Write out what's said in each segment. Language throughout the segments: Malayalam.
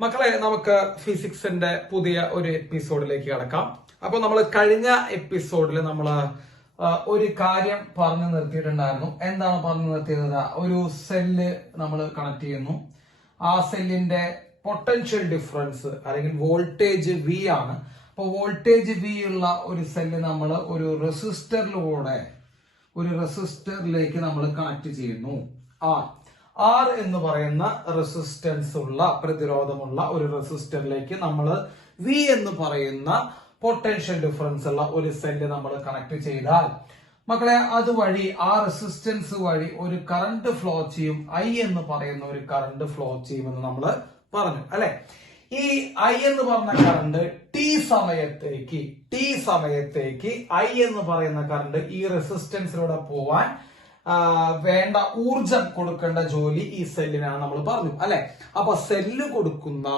മക്കളെ, നമുക്ക് ഫിസിക്സിന്റെ പുതിയ ഒരു എപ്പിസോഡിലേക്ക് കടക്കാം. അപ്പൊ നമ്മൾ കഴിഞ്ഞ എപ്പിസോഡിൽ നമ്മൾ ഒരു കാര്യം പറഞ്ഞു നിർത്തിയിട്ടുണ്ടായിരുന്നു. എന്താണ് പറഞ്ഞു നിർത്തിയത്? ഒരു സെല്ല് നമ്മൾ കണക്ട് ചെയ്യുന്നു. ആ സെല്ലിന്റെ പൊട്ടൻഷ്യൽ ഡിഫറൻസ് അല്ലെങ്കിൽ വോൾട്ടേജ് വി ആണ്. അപ്പൊ വോൾട്ടേജ് വി ഉള്ള ഒരു സെല്ല് നമ്മൾ ഒരു റെസിസ്റ്ററിലേക്ക് നമ്മൾ കണക്ട് ചെയ്യുന്നു. ആർ എന്ന് പറയുന്ന റെസിസ്റ്റൻസ് ഉള്ള പ്രതിരോധമുള്ള ഒരു റെസിസ്റ്ററിലേക്ക് നമ്മൾ വി എന്ന് പറയുന്ന പൊട്ടൻഷ്യൽ ഡിഫറൻസ് ഉള്ള ഒരു സെല്ല് നമ്മൾ കണക്ട് ചെയ്താൽ മക്കളെ, അതുവഴി ആ റെസിസ്റ്റൻസ് വഴി ഒരു കറണ്ട് ഫ്ലോ ചെയ്യും. ഐ എന്ന് പറയുന്ന ഒരു കറണ്ട് ഫ്ലോ ചെയ്യുമെന്ന് നമ്മൾ പറഞ്ഞു അല്ലെ. ഈ ഐ എന്ന് പറഞ്ഞ കറണ്ട് ടി സമയത്തേക്ക് ഐ എന്ന് പറയുന്ന കറണ്ട് ഈ റെസിസ്റ്റൻസിലൂടെ പോവാൻ വേണ്ട ഊർജം കൊടുക്കേണ്ട ജോലി ഈ സെല്ലിനാണ് നമ്മൾ പറഞ്ഞു അല്ലെ. അപ്പൊ സെല്ല് കൊടുക്കുന്ന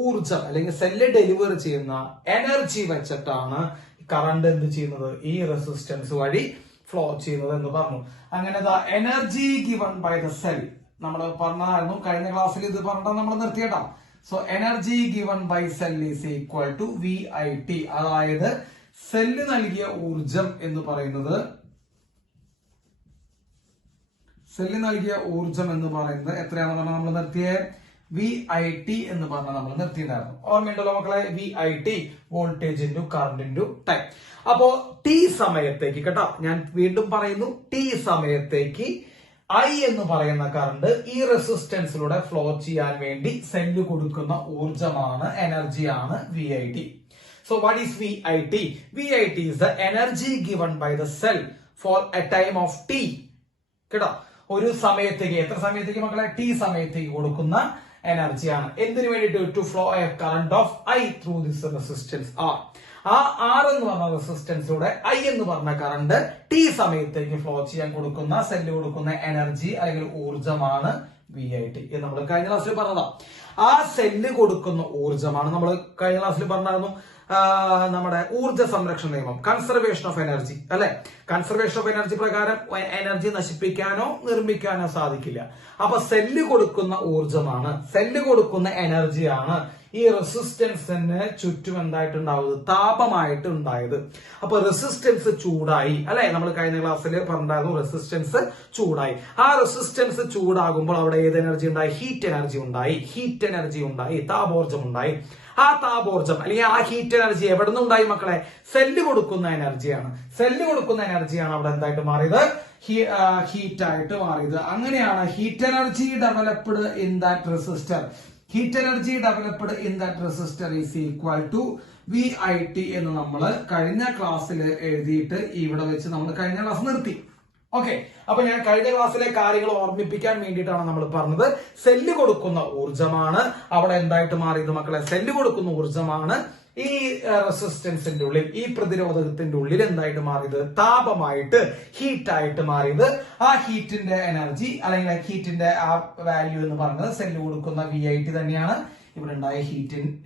ഊർജം അല്ലെങ്കിൽ സെല്ല് ഡെലിവർ ചെയ്യുന്ന എനർജി വെച്ചിട്ടാണ് കറണ്ട് എന്ത് ചെയ്യുന്നത്? ഈ റെസിസ്റ്റൻസ് വഴി ഫ്ലോ ചെയ്യുന്നത് എന്ന് പറഞ്ഞു. അങ്ങനെ energy given by the cell നമ്മൾ പറഞ്ഞായിരുന്നു. കഴിഞ്ഞ ക്ലാസ്സിൽ ഇത് പറഞ്ഞാൽ നമ്മൾ നിർത്തിയിട്ടാ. So energy given by cell is equal to V I T. അതായത് സെല്ല് നൽകിയ ഊർജം എന്ന് പറയുന്നത് എത്രയാണെന്നാണ് നമ്മൾ നിർത്തിയത്? വി ഐ ടി എന്ന് പറഞ്ഞാൽ നമ്മൾ നിർത്തിയിട്ടുണ്ടായിരുന്നു. ഓർമ്മയുണ്ടല്ലോ മക്കളെ? V I T voltage into current into time. അപ്പോ ടി സമയത്തേക്ക് കേട്ടോ, ഞാൻ വീണ്ടും പറയുന്നു, ടി സമയത്തേക്ക് ഐ എന്ന് പറയുന്ന കറണ്ട് ഈ റെസിസ്റ്റൻസിലൂടെ ഫ്ലോ ചെയ്യാൻ വേണ്ടി സെല്ല് കൊടുക്കുന്ന ഊർജമാണ്, എനർജിയാണ് V I T. So what is V I T? V I T is the energy given by the cell for a time of T. കേട്ടോ, ഒരു സമയത്തേക്ക്, എത്ര സമയത്തേക്ക് മക്കളെ? ടി സമയത്തേക്ക് കൊടുക്കുന്ന എനർജിയാണ്. എന്തിനു വേണ്ടിയിട്ട്? To flow a current of I through this resistance R. ആ ആർ എന്ന് പറഞ്ഞ റെസിസ്റ്റൻസിലൂടെ ഐ എന്ന് പറഞ്ഞ കറണ്ട് ടി സമയത്തേക്ക് ഫ്ലോ ചെയ്യാൻ കൊടുക്കുന്ന സെല്ല് കൊടുക്കുന്ന എനർജി അല്ലെങ്കിൽ ഊർജമാണ് വി ഐ ടി. ഇത് നമ്മൾ കഴിഞ്ഞ ക്ലാസ്സിൽ പറഞ്ഞതാ. ആ സെല്ല് കൊടുക്കുന്ന ഊർജമാണ് നമ്മൾ കഴിഞ്ഞ ക്ലാസ്സിൽ പറഞ്ഞായിരുന്നു. നമ്മുടെ ഊർജ സംരക്ഷണ നിയമം, കൺസർവേഷൻ ഓഫ് എനർജി അല്ലെ. കൺസർവേഷൻ ഓഫ് എനർജി പ്രകാരം എനർജി നശിപ്പിക്കാനോ നിർമ്മിക്കാനോ സാധിക്കില്ല. അപ്പൊ സെല്ല് കൊടുക്കുന്ന ഊർജമാണ്, സെല്ല് കൊടുക്കുന്ന എനർജിയാണ് ഈ റെസിസ്റ്റൻസിന് ചുറ്റും എന്തായിട്ടുണ്ടാവുന്നത്? താപമായിട്ട് ഉണ്ടായത്. അപ്പൊ റെസിസ്റ്റൻസ് ചൂടായി അല്ലെ. നമ്മൾ കഴിഞ്ഞ ക്ലാസ്സിൽ പറഞ്ഞായിരുന്നു റെസിസ്റ്റൻസ് ചൂടായി. ആ റെസിസ്റ്റൻസ് ചൂടാകുമ്പോൾ അവിടെ ഏത് എനർജി ഉണ്ടായി? ഹീറ്റ് എനർജി ഉണ്ടായി, താപോർജം ഉണ്ടായി. ആ താപോർജം അല്ലെങ്കിൽ ആ ഹീറ്റ് എനർജി എവിടെ നിന്നുണ്ടായി മക്കളെ? സെല്ല് കൊടുക്കുന്ന എനർജിയാണ്. അവിടെ എന്തായിട്ട് മാറിയത്? ഹീറ്റ് ആയിട്ട് മാറിയത്. അങ്ങനെയാണ് heat energy developed in that resistor. Heat energy developed in that resistor is equal to V I T എന്ന് നമ്മൾ കഴിഞ്ഞ ക്ലാസ്സിൽ എഴുതിയിട്ട് ഇവിടെ വെച്ച് നമ്മൾ കഴിഞ്ഞ ക്ലാസ് നിർത്തി. ഓക്കെ, അപ്പൊ ഞാൻ കഴിഞ്ഞ ക്ലാസ്സിലെ കാര്യങ്ങൾ ഓർമ്മിപ്പിക്കാൻ വേണ്ടിയിട്ടാണ് നമ്മൾ പറഞ്ഞത്. സെല്ല് കൊടുക്കുന്ന ഊർജമാണ് അവിടെ എന്തായിട്ട് മാറിയത് മക്കളെ? സെല്ല് കൊടുക്കുന്ന ഊർജമാണ് ഈ റെസിസ്റ്റൻസിന്റെ ഉള്ളിൽ, ഈ പ്രതിരോധത്തിന്റെ ഉള്ളിൽ എന്തായിട്ട് മാറിയത്? താപമായിട്ട്, ഹീറ്റായിട്ട് മാറിയത്. ആ ഹീറ്റിന്റെ എനർജി അല്ലെങ്കിൽ ഹീറ്റിന്റെ ആ വാല്യൂ എന്ന് പറഞ്ഞത് സെല്ല് കൊടുക്കുന്ന വി ഐ ടി തന്നെയാണ് ഇവിടെ ഉണ്ടായ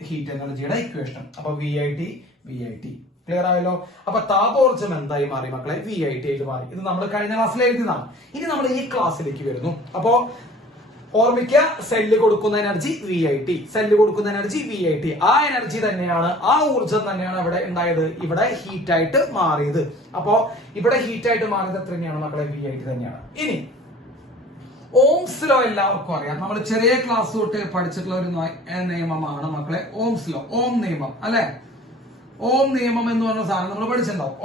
ഹീറ്റ് എനർജിയുടെ ഇക്വേഷൻ. അപ്പൊ വി ഐ ടി ക്ലിയർ ആയല്ലോ. അപ്പൊ താപോർജം എന്തായി മാറി മക്കളെ? വി ഐ ടി ആയിട്ട് മാറി. ഇത് നമ്മൾ കഴിഞ്ഞ ക്ലാസ്സിൽ എഴുതിയതാണ്. ഇനി നമ്മൾ ഈ ക്ലാസ്സിലേക്ക് വരുന്നു. അപ്പോ ഓർമ്മിക്കുക, സെല്ല് കൊടുക്കുന്ന എനർജി വി ഐ ടി. ആ എനർജി തന്നെയാണ്, ആ ഊർജം തന്നെയാണ് ഇവിടെ ഉണ്ടായത്, ഇവിടെ ഹീറ്റ് ആയിട്ട് മാറിയത്. അപ്പോ ഇവിടെ ഹീറ്റ് ആയിട്ട് മാറിയത് എത്ര തന്നെയാണ് മക്കളെ? വി ഐ ടി തന്നെയാണ്. ഇനി ഓംസ് ലോ എല്ലാവർക്കും അറിയാം. നമ്മൾ ചെറിയ ക്ലാസ് തൊട്ട് പഠിച്ചിട്ടുള്ള ഒരു നിയമമാണ് മക്കളെ ഓം നിയമം അല്ലെ. ഓം നിയമം എന്ന് പറഞ്ഞ സാധനം നമ്മൾ പഠിച്ചിട്ടുണ്ടാവും.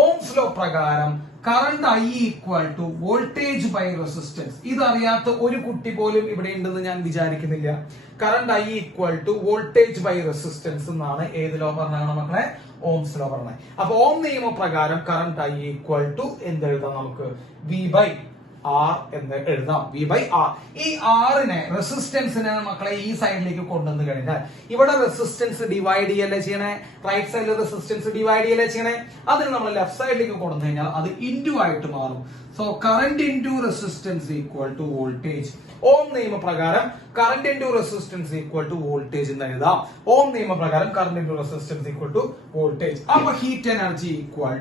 ഓംസ് ലോ പ്രകാരം current I equal to voltage by resistance. ഇതറിയാത്ത ഒരു കുട്ടി പോലും ഇവിടെ ഉണ്ടെന്ന് ഞാൻ വിചാരിക്കുന്നില്ല. Current I equal to voltage by resistance എന്നാണ് ഏത് ലോ പറഞ്ഞാണ് മക്കളെ? ഓംസ് ലോ പറഞ്ഞത്. അപ്പൊ ഓം നിയമപ്രകാരം കറണ്ട് ഐ ഈക്വൽ ടു എന്തെഴുതാം നമുക്ക്? വി ബൈ ആർ എന്ന് എഴുതാം. V by R. ഈ ആറിനെ, റെസിസ്റ്റൻസിനെ മക്കളെ ഈ സൈഡിലേക്ക് കൊണ്ടുവന്ന് കഴിഞ്ഞാൽ ഇവിടെ റെസിസ്റ്റൻസ് ഡിവൈഡ് ചെയ്യല്ലേ ചെയ്യണേ? റൈറ്റ് സൈഡിൽ റെസിസ്റ്റൻസ് ഡിവൈഡ് ചെയ്യല്ലേ ചെയ്യണേ? അതിന് നമ്മൾ ലെഫ്റ്റ് സൈഡിലേക്ക് കൊണ്ടുവന്നു കഴിഞ്ഞാൽ അത് ഇൻറ്റു ആയിട്ട് മാറും. So current into resistance equal to voltage. Ohm നിയമപ്രകാരം current into resistance equal to voltage എന്ന് എഴുതാം. ഓം നിയമപ്രകാരം current into resistance equal to voltage. അപ്പൊ ഹീറ്റ് എനർജി ഈക്വൽ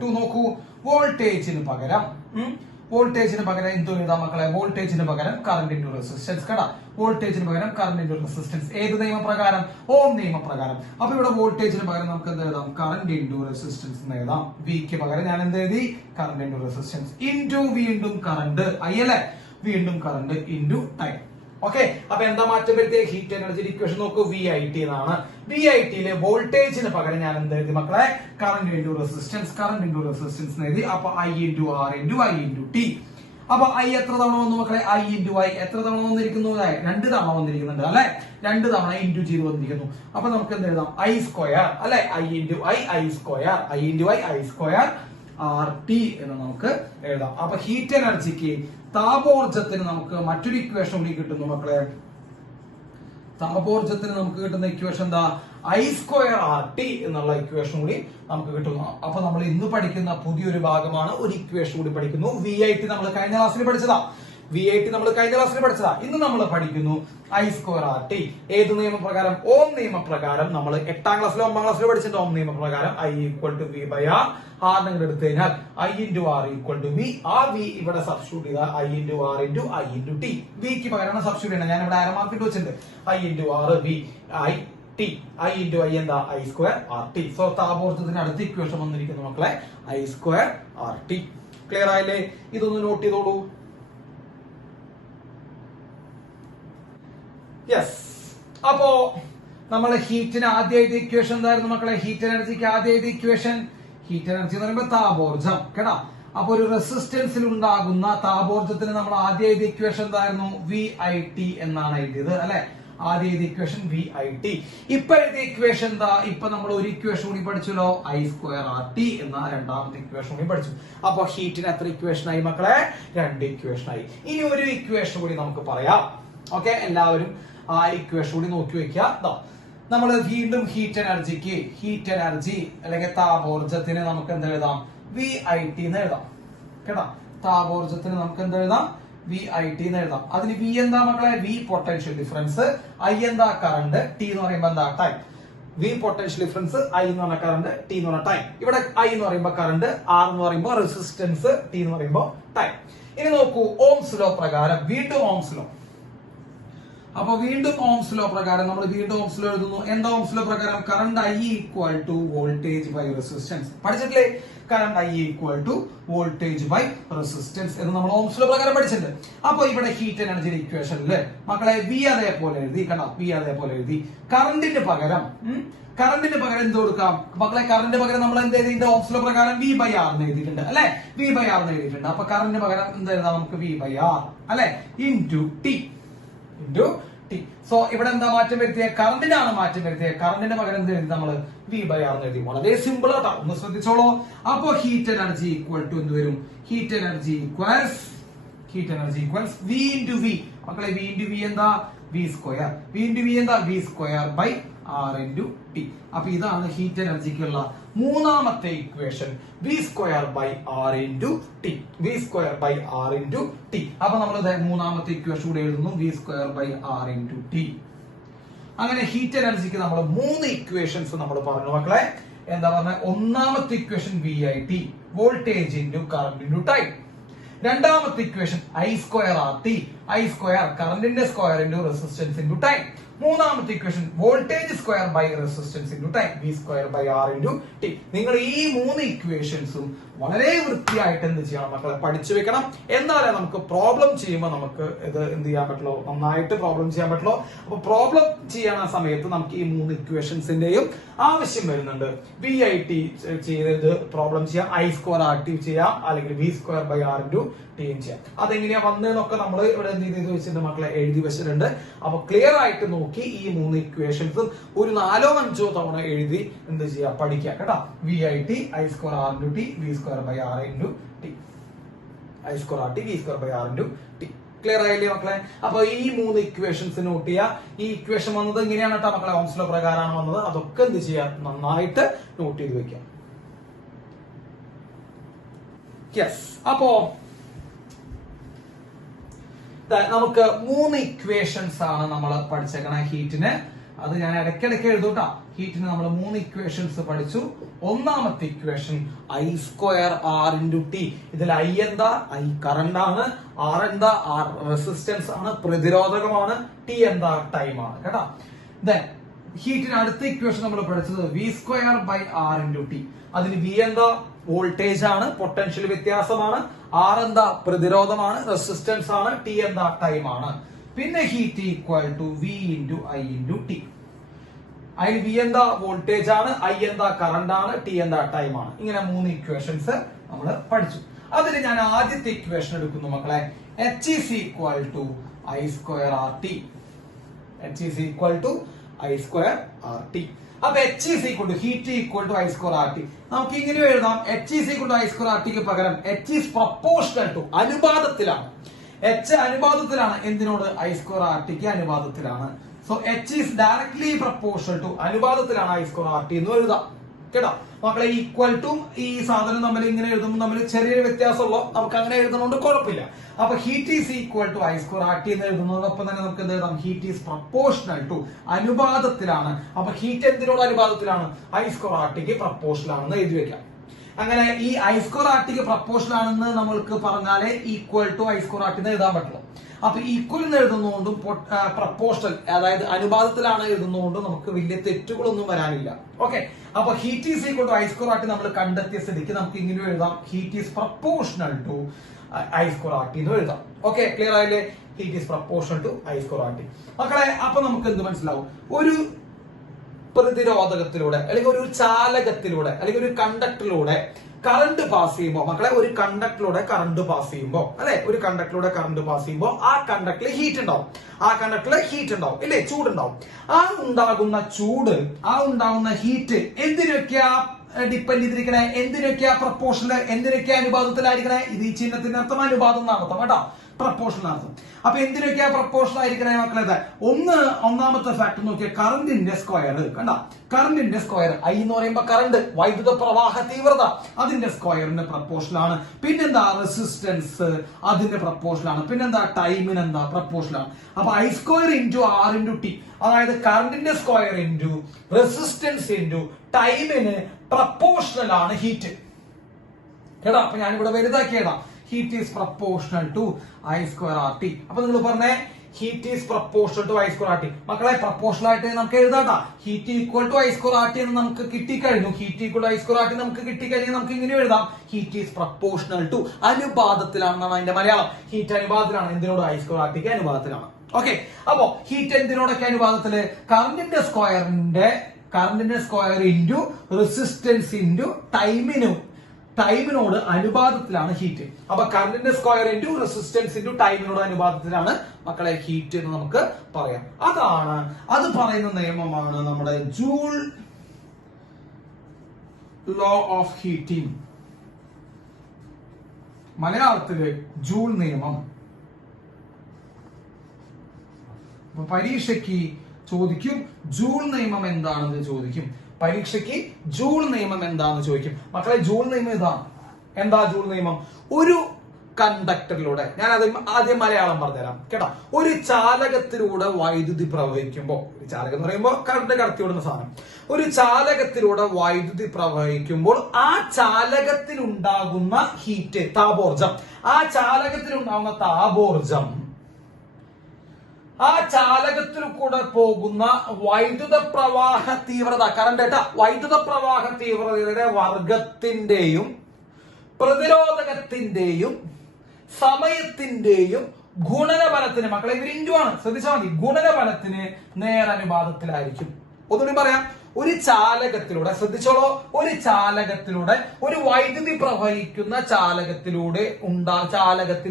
ടു നോക്കൂ, വോൾട്ടേജിന് പകരം വോൾട്ടേജിന് പകരം എന്ത് എഴുതാം മക്കളെ? വോൾട്ടേജിന് പകരം കറന്റ് ഇൻടു റെസിസ്റ്റൻസ്. കേട്ടാ, വോൾട്ടേജിന് പകരം കറന്റ് ഇൻടു റെസിസ്റ്റൻസ്. ഏത് നിയമപ്രകാരം? ഓം നിയമപ്രകാരം. അപ്പൊ ഇവിടെ വോൾട്ടേജിന് പകരം നമുക്ക് എന്ത് എഴുതാം? കറന്റ് ഇൻടു റെസിസ്റ്റൻസ് എന്ന് എഴുതാം. വിക്ക് പകരം ഞാൻ എന്ത് എഴുതി? കറന്റ് ഇൻടു റെസിസ്റ്റൻസ് ഇൻടു വീണ്ടും കറന്റ്. അയ്യല്ലേ, വീണ്ടും കറന്റ് ഇൻടു ടൈം. ഓക്കെ, അപ്പൊ എന്താ മാറ്റം വരുത്തിയ? ഹീറ്റ് എനർജി ഇക്വേഷൻ നോക്കൂ, വി ഐ ടി എന്നാണ്. വി ഐ ടിയിലെ വോൾട്ടേജിന് പകരം ഞാൻ എന്ത് എഴുതി മക്കളെ? Current into resistance, current into resistance എഴുതി. അപ്പൊ I into R into I into T. അപ്പൊ ഐ എത്ര തവണ വന്നു മക്കളെ? ഐ ഇൻടു ഐ എത്ര തവണ വന്നിരിക്കുന്നു? 2 തവണ വന്നിരിക്കുന്നുണ്ട് അല്ലെ? 2 തവണ ഇൻടു ചെയ്ത് വന്നിരിക്കുന്നു. അപ്പൊ നമുക്ക് എന്ത് എഴുതാം? ഐ സ്ക്വയർ അല്ലെ? I into I square, I into I square R T എന്ന് നമുക്ക് എഴുതാം. അപ്പൊ ഹീറ്റ് എനർജിക്ക്, താപോർജത്തിന് നമുക്ക് മറ്റൊരു ഇക്വേഷൻ കൂടി കിട്ടുന്നു മക്കളെ. താപോർജത്തിന് നമുക്ക് കിട്ടുന്ന ഇക്വേഷൻ എന്താ? ഐ സ്ക്വയർ ആർ ടി എന്നുള്ള ഇക്വേഷൻ കൂടി നമുക്ക് കിട്ടുന്നു. അപ്പൊ നമ്മൾ ഇന്ന് പഠിക്കുന്ന പുതിയൊരു ഭാഗമാണ്. ഒരു ഇക്വേഷൻ കൂടി പഠിക്കുന്നു. വി ഐ ടി നമ്മൾ കഴിഞ്ഞ ക്ലാസ്സിൽ പഠിച്ചതാ. ഇന്ന് നമ്മൾ പഠിക്കുന്നു ഐ സ്ക്വയർ ആർ ടി. ഏത് നിയമപ്രകാരം? ഓം നിയമപ്രകാരം. നമ്മൾ 8ാം ക്ലാസ്സിലോ 9ാം ക്ലാസ്സിലോ പഠിച്ചിട്ട് ഓം നിയമപ്രകാരം I equal to V by R. R നിങ്ങൾ എടുത്തു കഴിഞ്ഞാൽ I into R equal to V. ആ വി ഇവിടെ സബ്സ്റ്റിറ്റ്യൂട്ട് ചെയ്താൽ I into R into I into T. വിക്ക് പകരമാണ് സബ്സ്റ്റിറ്റ്യൂട്ട് ചെയ്യണം. ഞാൻ ഇവിടെ ആരോ മാർക്കിട്ട് വെച്ചിട്ടുണ്ട്. I into R V I T. I into I എന്താ? I square R T. So താപോർജത്തിന് അടുത്ത ഇക്വേഷൻ വന്നിരിക്കുന്നു മക്കളെ, I square R T. Clear ആയില്ലേ? ഇതൊന്ന് നോട്ട് ചെയ്തോളൂ. യെസ്. അപ്പോ നമ്മൾ ഹീറ്റിന് ആദ്യമായിട്ട് ഇക്വേഷൻ എന്തായിരുന്നു മക്കളെ? ഹീറ്റ് എനർജിക്ക് ആദ്യമായിട്ട് ഇക്വേഷൻ, ഹീറ്റ് എനർജി എന്ന് പറയുമ്പോൾ താപോർജം. കേട്ടാ, അപ്പൊ ഒരു റെസിസ്റ്റൻസിൽ ഉണ്ടാകുന്ന താപോർജത്തിന് നമ്മൾ ആദ്യമായിട്ട് ഇക്വേഷൻ എന്തായിരുന്നു? വി ഐ ടി എന്നാണ് എഴുതിയത് അല്ലെ? ആദ്യമായിട്ട് ഇക്വേഷൻ വി ഐ ടി. ഇപ്പൊ എഴുതിയ ഇക്വേഷൻ എന്താ? ഇപ്പൊ നമ്മൾ ഒരു ഇക്വേഷൻ കൂടി പഠിച്ചല്ലോ, ഐ സ്ക്വയർ ആർ ടി എന്ന രണ്ടാമത്തെ ഇക്വേഷൻ കൂടി പഠിച്ചു. അപ്പൊ ഹീറ്റിന് എത്ര ഇക്വേഷൻ ആയി മക്കളെ? 2 ഇക്വേഷൻ ആയി. ഇനി ഒരു ഇക്വേഷൻ കൂടി നമുക്ക് പറയാം. ഓക്കെ, എല്ലാവരും ആ ഇക്വേഷൻ കൂടി നോക്കി വെക്കുക. നമ്മൾ വീണ്ടും ഹീറ്റ് എനർജി അല്ലെങ്കിൽ താപോർജത്തിന് നമുക്ക് എന്ത് എഴുതാം? വി ഐ ടി എന്ന് എഴുതാം. കേട്ടാ, താപോർജത്തിന് നമുക്ക് എന്ത് എഴുതാം? വി ഐ ടി എന്ന് എഴുതാം. അതിന് വി എന്താ മക്കളെ? വി പൊട്ടൻഷ്യൽ ഡിഫറൻസ്, ഐ എന്താ? കറണ്ട്, ടി എന്ന് പറയുമ്പോൾ എന്താ? Time. V potential difference, I എന്ന് പറഞ്ഞ കറണ്ട്, ടി എന്ന് പറഞ്ഞ ടൈം. ഇവിടെ ഐ എന്ന് പറയുമ്പോൾ കറണ്ട്, ആർ എന്ന് പറയുമ്പോൾ റെസിസ്റ്റൻസ്, ടി എന്ന് പറയുമ്പോൾ ടൈം. ഇനി നോക്കൂ, ഓംസ് ലോ പ്രകാരം, വീണ്ടും ഓംസ് ലോ. അപ്പൊ വീണ്ടും ഓംസ് ലോ പ്രകാരം നമ്മൾ വീണ്ടും ഓംസ് ലോ എഴുതുന്നു. എന്താ ഓംസ് ലോ പ്രകാരം? Current I equal to voltage by resistance. പഠിച്ചിട്ടില്ലേ? Current I equal to voltage by resistance എന്ന് നമ്മൾ ഓംസ് ലോ പ്രകാരം പഠിച്ചിട്ടുണ്ട്. അപ്പൊ ഇവിടെ ഹീറ്റ് എനർജി ഇക്വേഷനിൽ മക്കളെ വി അതേപോലെ എഴുതി. കണ്ടോ, വി അതേപോലെ എഴുതി. കറണ്ടിന് പകരം എന്ത് കൊടുക്കാം മക്കളെ? കറന്റ് പകരം നമ്മൾ എന്ത് എഴുതിയിട്ടുണ്ട്? ഓംസ് ലോ പ്രകാരം വി ബൈ ആർ എന്ന് എഴുതിയിട്ടുണ്ട് അല്ലെ? വി ബൈ ആർ എന്ന് എഴുതിയിട്ടുണ്ട്. അപ്പൊ കറന്റിന് പകരം എന്ത് എഴുതാം നമുക്ക്? വി ബൈ ആർ അല്ലെ? Into T. സോ ഇവിടെ എന്താ മാറ്റം വരുത്തിയ? കറന്റിനാണ് മാറ്റം വരുത്തിയ. കറന്റിന് പകരം എന്ത് എഴുതി? നമ്മൾ വി ബൈ ആർ എഴുതി. വളരെ സിമ്പിൾ ആട്ടോ, ഒന്ന് ശ്രദ്ധിച്ചോളൂ. അപ്പോ ഹീറ്റ് എനർജി ഈക്വൽ ടു എന്ത് വരും? Heat energy equals V into V. മക്കളെ വി ഇൻടു വി എന്താ? V square. V into V എന്താ? V square by R into T. അപ്പൊ ഇതാണ് ഹീറ്റ് എനർജിക്കുള്ള മൂന്നാമത്തെ equation, V square by R into T. V square by R into T. അപ്പൊ നമ്മൾ മൂന്നാമത്തെ ഇക്വേഷൻ കൂടെ എഴുതുന്നു, V square by R into T. അങ്ങനെ ഹീറ്റ് എനർജിക്ക് നമ്മൾ 3 ഇക്വേഷൻസ് നമ്മൾ പറഞ്ഞു മക്കളെ. എന്താ പറഞ്ഞ? ഒന്നാമത്തെ equation V I T, voltage into current into time. രണ്ടാമത്തെ equation I square R T, I square കറന്റിന്റെ square into resistance into time. മൂന്നാമത്തെ equation voltage square by resistance into time, V square by R into T. നിങ്ങൾ ഈ 3 ഇക്വേഷൻസും വളരെ വൃത്തിയായിട്ട് എന്ത് ചെയ്യണം മക്കളെ? പഠിച്ചു വെക്കണം. എന്നാലേ നമുക്ക് പ്രോബ്ലം ചെയ്യുമ്പോൾ നമുക്ക് ഇത് എന്ത് ചെയ്യാൻ പറ്റുള്ളൂ? നന്നായിട്ട് പ്രോബ്ലം ചെയ്യാൻ പറ്റുള്ളൂ. അപ്പൊ പ്രോബ്ലം ചെയ്യണ സമയത്ത് നമുക്ക് ഈ 3 ഇക്വേഷൻസിന്റെയും ആവശ്യം വരുന്നുണ്ട്. വി ഐ ടി ചെയ്ത് പ്രോബ്ലം ചെയ്യാം, ഐ സ്ക്വയർ ആർ ടി ചെയ്യാം, അല്ലെങ്കിൽ V square by R into ടിയും ചെയ്യാം. അതെങ്ങനെയാ വന്നതെന്നൊക്കെ നമ്മൾ ഇവിടെ എന്ത് ചെയ്ത് വെച്ചിട്ടുണ്ട് മക്കളെ? എഴുതി വെച്ചിട്ടുണ്ട്. അപ്പൊ ക്ലിയർ ആയിട്ട് നോക്കി ഈ 3 ഇക്വേഷൻസും ഒരു 4-5 തവണ എഴുതി എന്ത് ചെയ്യാ? പഠിക്കുക കേട്ടോ. V I T, I square R into T, V square by R into T. I square R T, V square by R into T. Clear ആയില്ലേ മക്കളെ? അപ്പൊ ഈ 3 ഇക്വേഷൻസ് നോട്ട് ചെയ്യുക. ഈ ഇക്വേഷൻ വന്നത് എങ്ങനെയാണ് കേട്ടോ മക്കളെ? ഓംസ് ലോ പ്രകാരമാണ് വന്നത്. അതൊക്കെ എന്ത് ചെയ്യാം? നന്നായിട്ട് നോട്ട് ചെയ്ത് വെക്കാം. യെസ്. അപ്പോ നമുക്ക് 3 ഇക്വേഷൻസ് ആണ് നമ്മൾ പഠിച്ചേക്കണ ഹീറ്റിന്. അത് ഞാൻ ഇടയ്ക്കിടയ്ക്ക് എഴുതൂട്ടാ. ഹീറ്റിന് നമ്മൾ 3 ഇക്വേഷൻസ് പഠിച്ചു. ഒന്നാമത്തെ ഇക്വേഷൻ I²R T. ഇതിൽ I എന്താ? I കറണ്ട് ആണ്. R എന്താ? R റെസിസ്റ്റൻസ് ആണ്, പ്രതിരോധകമാണ്. T എന്താ? ടൈം ആണ് കേട്ടോ. ദെൻ ഹീറ്റിന് അടുത്ത ഇക്വേഷൻ നമ്മൾ പഠിച്ചത് V²R T. അതിന് V എന്താ? വോൾട്ടേജ് ആണ്, പൊട്ടൻഷ്യൽ വ്യത്യാസമാണ്. R എന്താ? പ്രതിരോധമാണ്, റെസിസ്റ്റൻസ് ആണ്. T എന്താ? ടൈം ആണ്. പിന്നെ heat equal to V × I × T. അതിന് V എന്താ? വോൾട്ടേജ് ആണ്, I എന്താ? കറണ്ട് ആണ്, T എന്താ? ടൈം ആണ്. ഇങ്ങനെ 3 ഇക്വേഷൻസ് നമ്മൾ പഠിച്ചു. അതിൽ ഞാൻ ആദ്യത്തെ ഇക്വേഷൻ എടുക്കുന്നു മക്കളെ. H is equal to I²RT. H is equal to I²RT. അപ്പൊ H is equal to heat equal to I²RT. നമുക്ക് ഇങ്ങനെ എഴുതാം. H is equal to I²RT ക്ക് പകരം H is proportional to, അനുപാതത്തിലാണ്. H അനുപാതത്തിലാണ് എന്തിനോട്? I²RT ക്ക് അനുപാതത്തിലാണ്. So H is directly proportional to, അനുപാതത്തിലാണ് I²RT എന്ന് എഴുതാം കേട്ടോ മക്കളെ. ഈക്വൽ ടു ഈ സാധനം നമ്മൾ ഇങ്ങനെ എഴുതുമ്പോൾ നമ്മൾ ചെറിയൊരു വ്യത്യാസമുള്ള, നമുക്ക് അങ്ങനെ എഴുതുന്നതുകൊണ്ട് കുഴപ്പമില്ല. അപ്പൊ heat is equal to I²RT എന്ന് എഴുതുന്നതോടൊപ്പം തന്നെ നമുക്ക് എന്ത് എഴുതാം? ഹീറ്റ് ഈസ് പ്രപ്പോർഷണൽ ടു, അനുപാതത്തിലാണ്. അപ്പൊ ഹീറ്റ് എന്തിനോട് അനുപാതത്തിലാണ്? I²RT ക്ക് പ്രപ്പോർഷണൽ ആണെന്ന് എഴുതി വെക്കാം. അങ്ങനെ ഈ I²RT ക്ക് പ്രപ്പോർഷണൽ ആണെന്ന് നമ്മൾക്ക് പറഞ്ഞാലേ ഈക്വൽ ടു I²RT എന്ന് എഴുതാൻ പറ്റുള്ളൂ. അപ്പൊ ഈക്വൽ എന്ന് എഴുതുന്നതുകൊണ്ടും പ്രപ്പോർഷണൽ അതായത് അനുപാതത്തിലാണ് എഴുതുന്നതുകൊണ്ടും നമുക്ക് വലിയ തെറ്റുകളൊന്നും വരാനില്ല. ഓക്കെ, അപ്പൊ heat is equal to I²RT നമ്മൾ കണ്ടെത്തിയ സ്ഥിതിക്ക് നമുക്ക് ഇങ്ങനെ എഴുതാം. Heat is proportional to I²RT എന്ന് എഴുതാം. ഓക്കെ, ക്ലിയർ ആയില്ലേ? Heat is proportional to I²RT. മക്കളെ, അപ്പൊ നമുക്ക് എന്ത് മനസ്സിലാവും? ഒരു പ്രതിരോധകത്തിലൂടെ അല്ലെങ്കിൽ ഒരു ചാലകത്തിലൂടെ അല്ലെങ്കിൽ ഒരു കണ്ടക്ടറിലൂടെ കറണ്ട് പാസ് ചെയ്യുമ്പോൾ, മക്കളെ, ഒരു കണ്ടക്ടറിലൂടെ കറണ്ട് പാസ് ചെയ്യുമ്പോൾ, അല്ലെ, ഒരു കണ്ടക്ടറിലൂടെ കറണ്ട് പാസ് ചെയ്യുമ്പോൾ ആ കണ്ടക്ടറിൽ ഹീറ്റ് ഉണ്ടാവും. ആ കണ്ടക്ടറിൽ ഹീറ്റ് ഉണ്ടാവും, ഇല്ലേ? ചൂടുണ്ടാവും. ആ ഉണ്ടാകുന്ന ചൂട്, ആ ഉണ്ടാകുന്ന ഹീറ്റ് എന്തിനൊക്കെയാ ഡിപ്പെൻഡ് ചെയ്തിരിക്കണേ? എന്തിനൊക്കെയാ പ്രപ്പോർഷണൽ, എന്തിനൊക്കെയാ അനുപാതത്തിലായിരിക്കണേ? ഇത് ഈ ചിഹ്നത്തിന്റെ അർത്ഥം അനുപാതം എന്നാണ് അർത്ഥം കേട്ടോ, പ്രപ്പോർഷണൽ അർത്ഥം. അപ്പൊ എന്തിനൊക്കെയാ പ്രപ്പോർഷണൽ ആയിരിക്കണേ മക്കളെ? ഒന്നാമത്തെ ഫാക്ടർ നോക്കിയാൽ കറണ്ടിന്റെ സ്ക്വയർ കണ്ട. കറണ്ടിന്റെ സ്ക്വയർ I എന്ന് പറയുമ്പോ കറണ്ട്, വൈദ്യുത പ്രവാഹ തീവ്രത, അതിന്റെ സ്ക്വയറിന്റെ പ്രപ്പോർഷണൽ ആണ്. പിന്നെന്താ? റെസിസ്റ്റൻസ്, അതിന്റെ പ്രപ്പോർഷണൽ ആണ്. പിന്നെന്താ? ടൈമിന് എന്താ? പ്രപ്പോർഷണൽ ആണ്. അപ്പൊ I² × R × T, അതായത് കറണ്ടിന്റെ സ്ക്വയർ ഇൻറ്റു റെസിസ്റ്റൻസ് ഇൻറ്റു ടൈമിന് പ്രപ്പോർഷണൽ ആണ് ഹീറ്റ് കേട്ടോ. അപ്പൊ ഞാനിവിടെ വലുതാക്കിയതാ. Heat is proportional to I²RT. അപ്പൊ നിങ്ങൾ പറഞ്ഞേ, heat is proportional to I²RT. മക്കളെ, പ്രപ്പോർഷണൽ ആയിട്ട് നമുക്ക് എഴുതാട്ടാ. ഹീറ്റ് ഈക്വൽ ടു I²RT എന്ന് നമുക്ക് കിട്ടിക്കഴിഞ്ഞു. ഹീറ്റ് ഈക്വൽ ടു I²RT നമുക്ക് കിട്ടിക്കഴിഞ്ഞാൽ നമുക്ക് ഇങ്ങനെ എഴുതാം. ഹീറ്റ് ഈസ് പ്രപ്പോർഷണൽ ടു, അനുപാതത്തിലാണെന്നാണ് അതിന്റെ മലയാളം. ഹീറ്റ് അനുപാതത്തിലാണ്. എന്തിനോട്? I²RT ക്ക് അനുപാതത്തിലാണ്. ഓക്കെ, അപ്പോ ഹീറ്റ് എന്തിനോടൊക്കെ അനുപാതത്തില്? കറണ്ടിന്റെ സ്ക്വയർ ഇൻറ്റു റെസിസ്റ്റൻസ് ഇൻറ്റു ടൈമിനോട് അനുപാതത്തിലാണ് ഹീറ്റ്. അപ്പൊ കറണ്ടിന്റെ സ്ക്വയർ ഇൻറ്റു റെസിസ്റ്റൻസ് ഇൻറ്റു ടൈമിനോട് അനുപാതത്തിലാണ് മക്കളെ ഹീറ്റ് എന്ന് നമുക്ക് പറയാം. അത് പറയുന്ന നിയമമാണ് നമ്മുടെ ജൂൾ ലോ ഓഫ് ഹീറ്റിംഗ്, മലയാളത്തില് ജൂൾ നിയമം. പരീക്ഷയ്ക്ക് ചോദിക്കും ജൂൾ നിയമം എന്താണെന്ന് ചോദിക്കും. പരീക്ഷയ്ക്ക് ജൂൾ നിയമം എന്താണെന്ന് ചോദിക്കും. മക്കളെ, ജൂൾ നിയമം ഇതാണ്. എന്താ ജൂൾ നിയമം? ഒരു കണ്ടക്ടറിലൂടെ, ഞാൻ അത് ആദ്യം മലയാളം പറഞ്ഞുതരാം കേട്ടോ. ഒരു ചാലകത്തിലൂടെ വൈദ്യുതി പ്രവഹിക്കുമ്പോൾ, ഒരു ചാലകം എന്ന് പറയുമ്പോൾ കറണ്ട് കടത്തിവിടുന്ന സാധനം. ഒരു ചാലകത്തിലൂടെ വൈദ്യുതി പ്രവഹിക്കുമ്പോൾ ആ ചാലകത്തിൽ ഉണ്ടാകുന്ന ഹീറ്റ്, താപോർജം, ആ ചാലകത്തിൽ ഉണ്ടാകുന്ന താപോർജം ആ ചാലകത്തിൽ കൂടെ പോകുന്ന വൈദ്യുത പ്രവാഹ തീവ്രത, കറണ്ട് കേട്ടാ, വൈദ്യുത പ്രവാഹ തീവ്രതയുടെ വർഗത്തിന്റെയും പ്രതിരോധകത്തിന്റെയും സമയത്തിന്റെയും ഗുണനഫലത്തിന്, മക്കളെ ഇവർ ഇൻറ്റു ആണ്, ശ്രദ്ധിച്ചാൽ മതി, ഗുണനഫലത്തിന് നേരനുപാതത്തിലായിരിക്കും. ഒന്നുകൂടി പറയാം. ഒരു ചാലകത്തിലൂടെ, ശ്രദ്ധിച്ചോളൂ, ഒരു ചാലകത്തിലൂടെ, ഒരു വൈദ്യുതി പ്രവഹിക്കുന്ന ചാലകത്തിൽ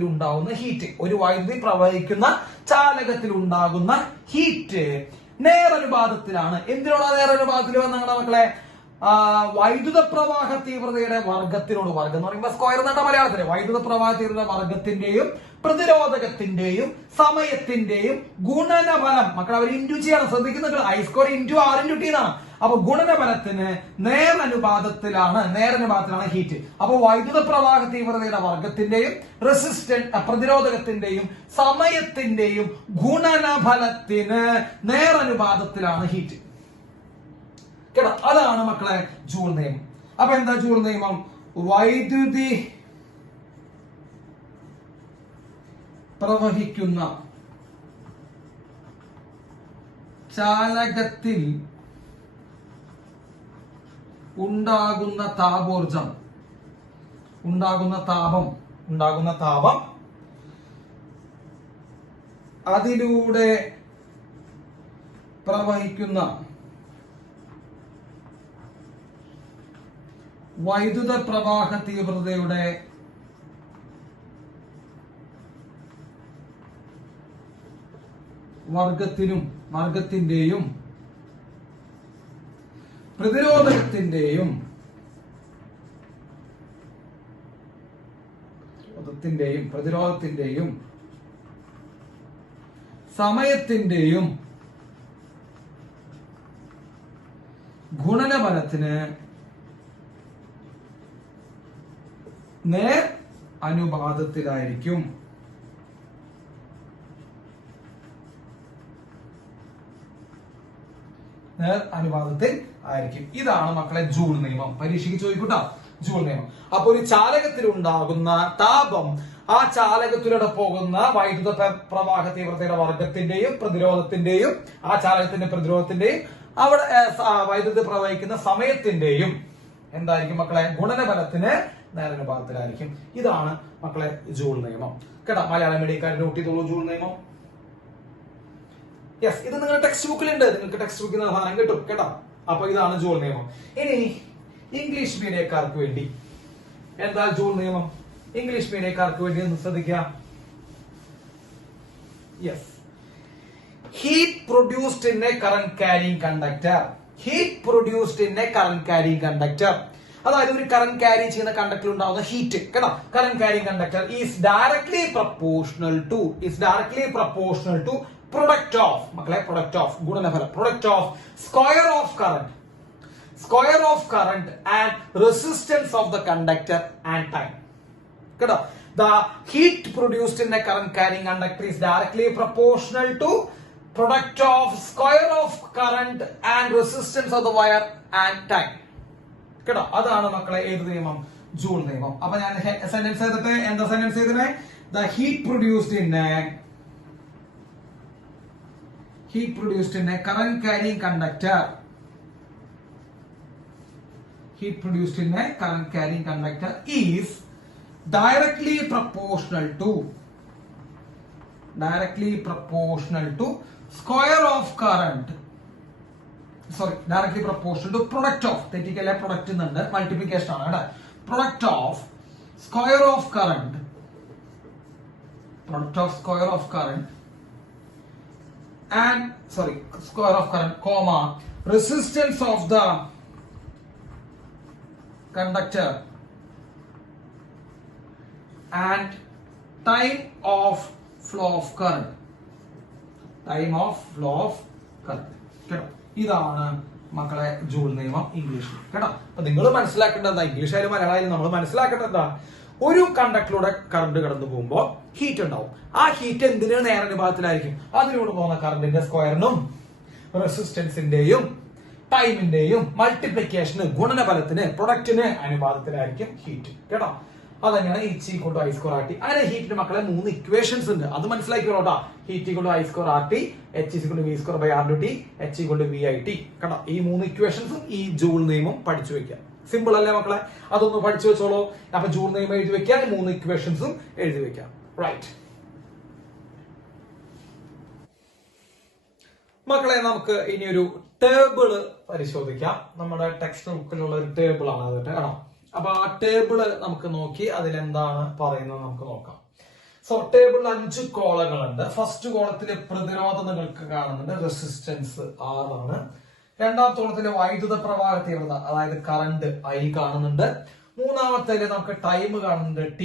ഉണ്ടാകുന്ന ഹീറ്റ്, ഒരു വൈദ്യുതി പ്രവഹിക്കുന്ന ചാലകത്തിൽ ഉണ്ടാകുന്ന ഹീറ്റ് നേരനുപാതത്തിലാണ്. എന്തിനോടാ നേരനുപാതത്തിൽ വന്നാണ് മക്കളെ? വൈദ്യുത പ്രവാഹ തീവ്രതയുടെ വർഗത്തിനോട്. വർഗം എന്ന് പറയുമ്പോൾ സ്ക്വയർ എന്നാണ് മലയാളത്തില്. വൈദ്യുത പ്രവാഹ തീവ്രത വർഗത്തിന്റെയും പ്രതിരോധകത്തിന്റെയും സമയത്തിന്റെയും ഗുണനഫലം, മക്കൾ അവർ ഇൻറ്റു ചെയ്യണം, ശ്രദ്ധിക്കുന്നത് I² × R × T എന്നാണ്. അപ്പൊ ഗുണനഫലത്തിന് നേരനുപാതത്തിലാണ് ഹീറ്റ്. അപ്പൊ വൈദ്യുത പ്രവാഹ തീവ്രതയുടെ വർഗത്തിന്റെയും പ്രതിരോധകത്തിന്റെയും സമയത്തിന്റെയും ഗുണനഫലത്തിന് നേരനുപാതത്തിലാണ് ഹീറ്റ്. കേട്ടോ, അതാണ് മക്കളെ ജൂൾ നിയമം. അപ്പൊ എന്താ ജൂൾ നിയമം? വൈദ്യുതി പ്രവഹിക്കുന്ന ചാലകത്തിൽ ഉണ്ടാകുന്ന താപോർജം, ഉണ്ടാകുന്ന താപം അതിലൂടെ പ്രവഹിക്കുന്ന വൈദ്യുത പ്രവാഹ തീവ്രതയുടെ വർഗത്തിന്റെയും പ്രതിരോധത്തിന്റെയും സമയത്തിന്റെയും ഗുണനഫലത്തിന് നേർ അനുപാതത്തിലായിരിക്കും. ഇതാണ് മക്കളെ ജൂൾ നിയമം. പരീക്ഷയ്ക്ക് ചോദിക്കൂട്ടോ ജൂൾ നിയമം. അപ്പൊ ഒരു ചാലകത്തിൽ ഉണ്ടാകുന്ന താപം ആ ചാലകത്തിലൂടെ പോകുന്ന വൈദ്യുത പ്രവാഹ തീവ്രതയുടെ വർഗത്തിന്റെയും പ്രതിരോധത്തിന്റെയും ആ ചാലകത്തിന്റെ പ്രതിരോധത്തിന്റെയും അവിടെ വൈദ്യുതി പ്രവഹിക്കുന്ന സമയത്തിന്റെയും എന്തായിരിക്കും മക്കളെ? ഗുണനഫലത്തിന് നേരനുപാതത്തിലായിരിക്കും. ഇതാണ് മക്കളെ ജൂൾ നിയമം. കേട്ടോ, മലയാളം മീഡിയക്കാർ നോട്ട് ചെയ്തോളൂ ജൂൾ നിയമം. യെസ്, ഇത് നിങ്ങളുടെ ടെക്സ്റ്റ് ബുക്കിലുണ്ട്. നിങ്ങൾക്ക് ടെക്സ്റ്റ് ബുക്കിൽ നിന്ന് സാധനം കിട്ടും കേട്ടോ. അപ്പൊ ഇതാണ് ജൂൾ നിയമം. ഇനി ഇംഗ്ലീഷ് മീഡിയക്കാർക്ക് വേണ്ടി എന്താ ജൂൾ നിയമം? ഇംഗ്ലീഷ് മീഡിയക്കാർക്ക് വേണ്ടി ഒന്ന് ശ്രദ്ധിക്കുക. Yes, heat produced in a current carrying conductor. അതായത് ഒരു കറന്റ് ക്യാരി ചെയ്യുന്ന കണ്ടക്ടറിൽ ഉണ്ടാവുന്ന ഹീറ്റ് കേട്ടോ. Current carrying conductor is directly proportional to product of മക്കളെ product of ഗുണനഫലം product of square of current and resistance of the conductor and time. കേട്ടോ, the heat produced in a current carrying conductor is directly proportional to product of square of current and resistance of the wire and time. കേട്ടോ, അതാണ് മക്കളെ ഏത് നിയമം? ജൂൾ നിയമം. അപ്പൊ ഞാൻ സെന്റൻസ് ചെയ്തിട്ട് എന്താ സെന്റൻസ് ചെയ്തേ? the heat produced in a current carrying conductor is directly proportional to square of current, directly proportional to product of തെറ്റിക്കല്ലേ, product എന്നുണ്ട്, multiplication ആണ് കേട്ടോ. product of square of current and square of current comma resistance of the conductor and time of flow of current. കേട്ടോ, ഇതാണ് മക്കളെ ജൂൾ നിയമം ഇംഗ്ലീഷിൽ. കേട്ടോ, അപ്പൊ നിങ്ങൾ മനസ്സിലാക്കേണ്ടത് എന്താ? ഇംഗ്ലീഷ് ആയാലും മലയാളം ആയാലും നമ്മൾ മനസ്സിലാക്കേണ്ടത് എന്താ? ഒരു കണ്ടക്ടറിലൂടെ കറണ്ട് കടന്നു പോകുമ്പോൾ ഹീറ്റ് ഉണ്ടാവും. ആ ഹീറ്റ് എന്തിനു നേരനുപാതത്തിലായിരിക്കും? അതിലൂടെ പോകുന്ന കറണ്ടിന്റെ സ്ക്വയറിനും റെസിസ്റ്റൻസിന്റെയും ടൈമിന്റെയും മൾട്ടിപ്ലിക്കേഷന് ഗുണനഫലത്തിന് പ്രൊഡക്റ്റിന് അനുപാതത്തിലായിരിക്കും ഹീറ്റ്. കേട്ടോ, അതന്നെയാണ് H = I square RT. അങ്ങനെ ഹീറ്റിന് മക്കളെ 3 ഇക്വേഷൻസ് ഉണ്ട്. അത് മനസ്സിലാക്കിയോട്ടോ. Heat = I square RT, H = V square by R/T, H = VIT. കേട്ടോ, ഈ 3 ഇക്വേഷൻസും ഈ ജൂൾ നിയമം പഠിച്ചു വെക്കാം. സിമ്പിൾ അല്ലേ മക്കളെ? അതൊന്ന് പഠിച്ചു വെച്ചോളൂ. അപ്പൊ ജൂൾ നിയമം എഴുതി വെക്കാൻ 3 ഇക്വേഷൻസും എഴുതി വെക്കാം. റൈറ്റ് മക്കളെ, നമുക്ക് ഇനി ഒരു ടേബിള് പരിശോധിക്കാം. നമ്മുടെ ടെക്സ്റ്റ് ബുക്കിലുള്ള ഒരു ടേബിൾ ആണ് അത് കേട്ടോ. അപ്പൊ ആ ടേബിള് നമുക്ക് നോക്കി അതിലെന്താണ് പറയുന്നത് നമുക്ക് നോക്കാം. സോ ടേബിളിൽ 5 കോളങ്ങളുണ്ട്. ഫസ്റ്റ് കോളത്തിലെ പ്രതിരോധം നിങ്ങൾക്ക് കാണുന്നുണ്ട്, റെസിസ്റ്റൻസ് R ആണ്. രണ്ടാമത്തെ കോളത്തിലെ വൈദ്യുത പ്രവാഹ തീവ്രത അതായത് കറണ്ട് I കാണുന്നുണ്ട്. മൂന്നാമത്തേല് നമുക്ക് ടൈം കാണുന്നുണ്ട് T.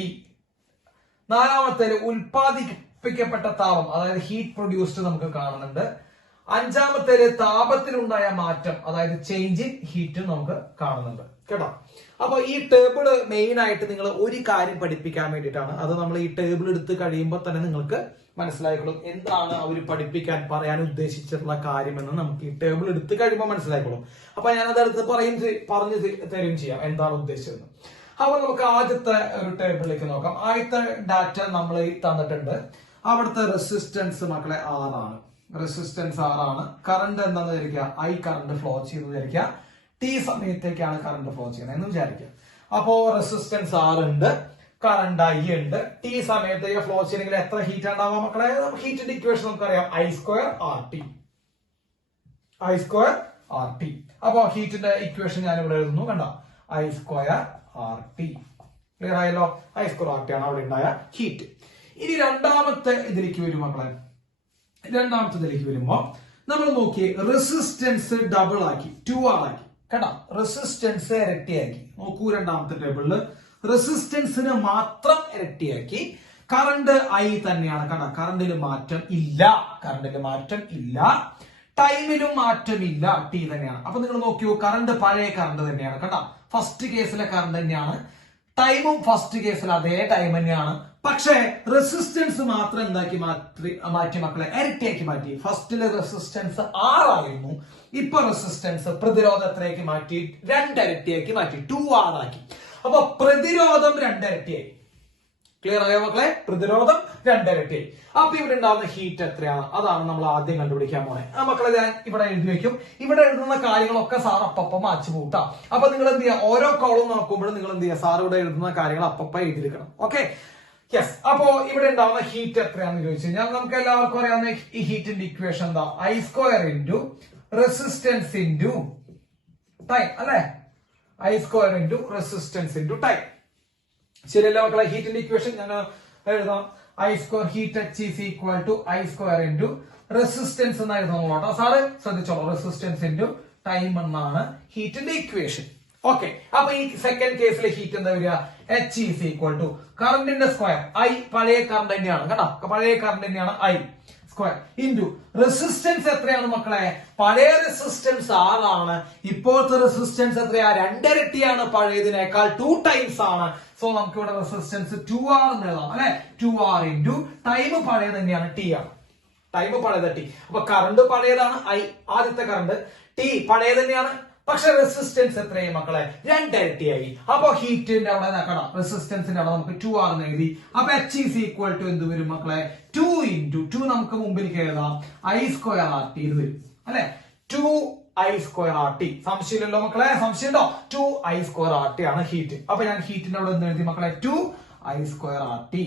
നാലാമത്തേല് ഉൽപ്പാദിപ്പിക്കപ്പെട്ട താപം അതായത് ഹീറ്റ് പ്രൊഡ്യൂസ്ഡ് നമുക്ക് കാണുന്നുണ്ട്. അഞ്ചാമത്തേല് താപത്തിലുണ്ടായ മാറ്റം അതായത് ചേഞ്ച് ഇൻ ഹീറ്റ് നമുക്ക് കാണുന്നുണ്ട്. കേട്ടോ, അപ്പൊ ഈ ടേബിള് മെയിൻ ആയിട്ട് നിങ്ങൾ ഒരു കാര്യം പഠിപ്പിക്കാൻ വേണ്ടിയിട്ടാണ്. അത് നമ്മൾ ഈ ടേബിൾ എടുത്ത് കഴിയുമ്പോൾ തന്നെ നിങ്ങൾക്ക് മനസ്സിലായിക്കോളും എന്താണ് അവർ പഠിപ്പിക്കാൻ പറയാൻ ഉദ്ദേശിച്ചിട്ടുള്ള കാര്യമെന്ന് നമുക്ക് ഈ ടേബിൾ എടുത്ത് കഴിയുമ്പോൾ മനസ്സിലായിക്കോളും. അപ്പൊ ഞാനത് അടുത്ത് പറഞ്ഞു തരും ചെയ്യാം എന്താണ് ഉദ്ദേശിച്ചത്. അപ്പൊ നമുക്ക് ആദ്യത്തെ ഒരു ടേബിളിലേക്ക് നോക്കാം. ആദ്യത്തെ ഡാറ്റ നമ്മൾ തന്നിട്ടുണ്ട്. അവിടുത്തെ റെസിസ്റ്റൻസ് മക്കളെ ആറാണ്. റെസിസ്റ്റൻസ് ആറാണ്. കറണ്ട് എന്താന്ന് വിചാരിക്കുക, ഐ കറണ്ട് ഫ്ലോ ചെയ്യുന്നത് വിചാരിക്കുക. ടി സമയത്തേക്കാണ് കറണ്ട് ഫ്ലോ ചെയ്യുന്നത് എന്ന് വിചാരിക്കുക. അപ്പോ റെസിസ്റ്റൻസ് ആർ ഉണ്ട്, കറണ്ട് ഐ ഉണ്ട്. ടി സമയത്തേക്ക് ഫ്ലോ ചെയ്യണമെങ്കിൽ എത്ര ഹീറ്റ് ഉണ്ടാവുക മക്കളെ? ഹീറ്റിന്റെ ഇക്വേഷൻ നമുക്കറിയാം, I square R T. I square R T. അപ്പോ ഹീറ്റിന്റെ ഇക്വേഷൻ ഞാൻ ഇവിടെ എഴുതുന്നു, കണ്ടോ? I square R T. Clear ആയല്ലോ? ഐ സ്ക്വയർ ആർ ടി ആണ് അവിടെ ഉണ്ടായ ഹീറ്റ്. ഇനി രണ്ടാമത്തെ ഇതിലേക്ക് വരും മക്കളെ. രണ്ടാമത്തെ ഇതിലേക്ക് വരുമ്പോ നമ്മൾ നോക്കി റെസിസ്റ്റൻസ് ഡബിൾ ആക്കി, 2R ആക്കി. കേട്ടോ? റെസിസ്റ്റൻസ് ഇരട്ടിയാക്കി. നോക്കൂ രണ്ടാമത്തെ ടേബിളില് റെസിസ്റ്റൻസിന് മാത്രം ഇരട്ടിയാക്കി. കറണ്ട് ഐ തന്നെയാണ്. കേട്ടോ? കറണ്ടിൽ മാറ്റം ഇല്ല. കറണ്ടിൽ മാറ്റം ഇല്ല. ടൈമിലും മാറ്റമില്ല. ടി തന്നെയാണ്. അപ്പൊ നിങ്ങൾ നോക്കിയോ, കറണ്ട് പഴയ കറണ്ട് തന്നെയാണ്. കേട്ടോ? ഫസ്റ്റ് കേസിലെ കറണ്ട് തന്നെയാണ്. ടൈമും ഫസ്റ്റ് കേസിൽ അതേ ടൈം തന്നെയാണ്. പക്ഷേ റെസിസ്റ്റൻസ് മാത്രം എന്താക്കി മാറ്റി മക്കളെ? ഇരട്ടിയാക്കി മാറ്റി. ഫസ്റ്റിലെ റെസിസ്റ്റൻസ് 6 ആയിരുന്നു. ഇപ്പൊ റെസിസ്റ്റൻസ് പ്രതിരോധം എത്രയാക്കി മാറ്റി? 2 ഇരട്ടിയാക്കി മാറ്റി, 2R ആക്കി. അപ്പൊ പ്രതിരോധം 2 ഇരട്ടിയായി. ക്ലിയർ ആയോ മക്കളെ? പ്രതിരോധം 2 ഇരട്ടിയായി. അപ്പൊ ഇവിടെ ഉണ്ടാകുന്ന ഹീറ്റ് എത്രയാണ്? അതാണ് നമ്മൾ ആദ്യം കണ്ടുപിടിക്കാൻ പോണേ. ആ മക്കളെ ഞാൻ ഇവിടെ എഴുതി വെക്കും. ഇവിടെ എഴുതുന്ന കാര്യങ്ങളൊക്കെ സാർ അപ്പപ്പം മാറ്റി കൂട്ടാം. അപ്പൊ നിങ്ങൾ എന്ത് ചെയ്യുക, ഓരോ കോളും നോക്കുമ്പോഴും നിങ്ങൾ എന്ത് ചെയ്യുക, സാർ ഇവിടെ എഴുതുന്ന കാര്യങ്ങൾ അപ്പപ്പം എഴുതിയിരിക്കണം. Okay, yes. അപ്പോ ഇവിടെ ഉണ്ടാവുന്ന ഹീറ്റ് എത്രയാണെന്ന് ചോദിച്ചു കഴിഞ്ഞാൽ നമുക്ക് എല്ലാവർക്കും അറിയാവുന്ന ഈ ഹീറ്റിന്റെ ഇക്വേഷൻ എന്താ? I square into resistance into time അല്ലെ? I square into resistance into time. ശരിയല്ല മക്കളെ? ഹീറ്റിന്റെ ഇക്വേഷൻ ഞാൻ എഴുതാം. I square heat H is equal to I square into resistance എന്നായിരുന്നു കേട്ടോ. സാറ് ശ്രദ്ധിച്ചോളൂ, റെസിസ്റ്റൻസ് ഇൻറ്റു ടൈം എന്നാണ് ഹീറ്റിന്റെ ഇക്വേഷൻ. ഓക്കെ, അപ്പൊ ഈ സെക്കൻഡ് കേസിലെ ഹീറ്റ് എന്താ വരിക? എച്ച് ഈസ് ഈക്വൽ ടു കറണ്ടിന്റെ സ്ക്വയർ ഐ, പഴയ കറണ്ട് തന്നെയാണ് കേട്ടോ, പഴയ കറണ്ട് തന്നെയാണ് ഐ സ്ക്വയർ ഇൻറ്റു റെസിസ്റ്റൻസ് എത്രയാണ് മക്കളെ? പഴയ റെസിസ്റ്റൻസ് 6 ആണ്. ഇപ്പോഴത്തെ റെസിസ്റ്റൻസ് എത്രയാ? 2 ഇരട്ടിയാണ്. പഴയതിനേക്കാൾ 2 ടൈംസ് ആണ്. സോ നമുക്ക് ഇവിടെ റെസിസ്റ്റൻസ് 2R എന്ന് എഴുതാം അല്ലെ? 2R ഇൻറ്റു ടൈം പഴയത് തന്നെയാണ്, ടി ആണ്. ടൈം പഴയത് ടി. അപ്പൊ കറണ്ട് പഴയതാണ് ഐ, ആദ്യത്തെ കറണ്ട്. ടി പഴയത് തന്നെയാണ്. പക്ഷെ റെസിസ്റ്റൻസ് എത്രയായി മക്കളെ? 2 ഇരട്ടിയായി. അപ്പൊ ഹീറ്റിന്റെ അവിടെ നോക്കണം, റെസിസ്റ്റൻസിന്റെ അവിടെ നമുക്ക് 2R എന്ന് എഴുതി. അപ്പൊ എച്ച് ഈസ് ഈക്വൽ ടു എന്ത് വരും മക്കളെ? 2 ഇൻറ്റു 2 നമുക്ക് മുമ്പിലേക്ക് എഴുതാം, ഐ സ്ക്വയർ ആർ ടി ഇത് വരും അല്ലെ? 2 ഐ സ്ക്വയർ ആർ ടി. സംശയമില്ലല്ലോ മക്കളെ? സംശയമുണ്ടോ? 2 ഐ സ്ക്വയർ ആർ ടി ആണ് ഹീറ്റ്. അപ്പൊ ഞാൻ ഹീറ്റിന്റെ അവിടെ എന്ത് എഴുതി മക്കളെ? 2 ഐ സ്ക്വയർ ആർ ടി.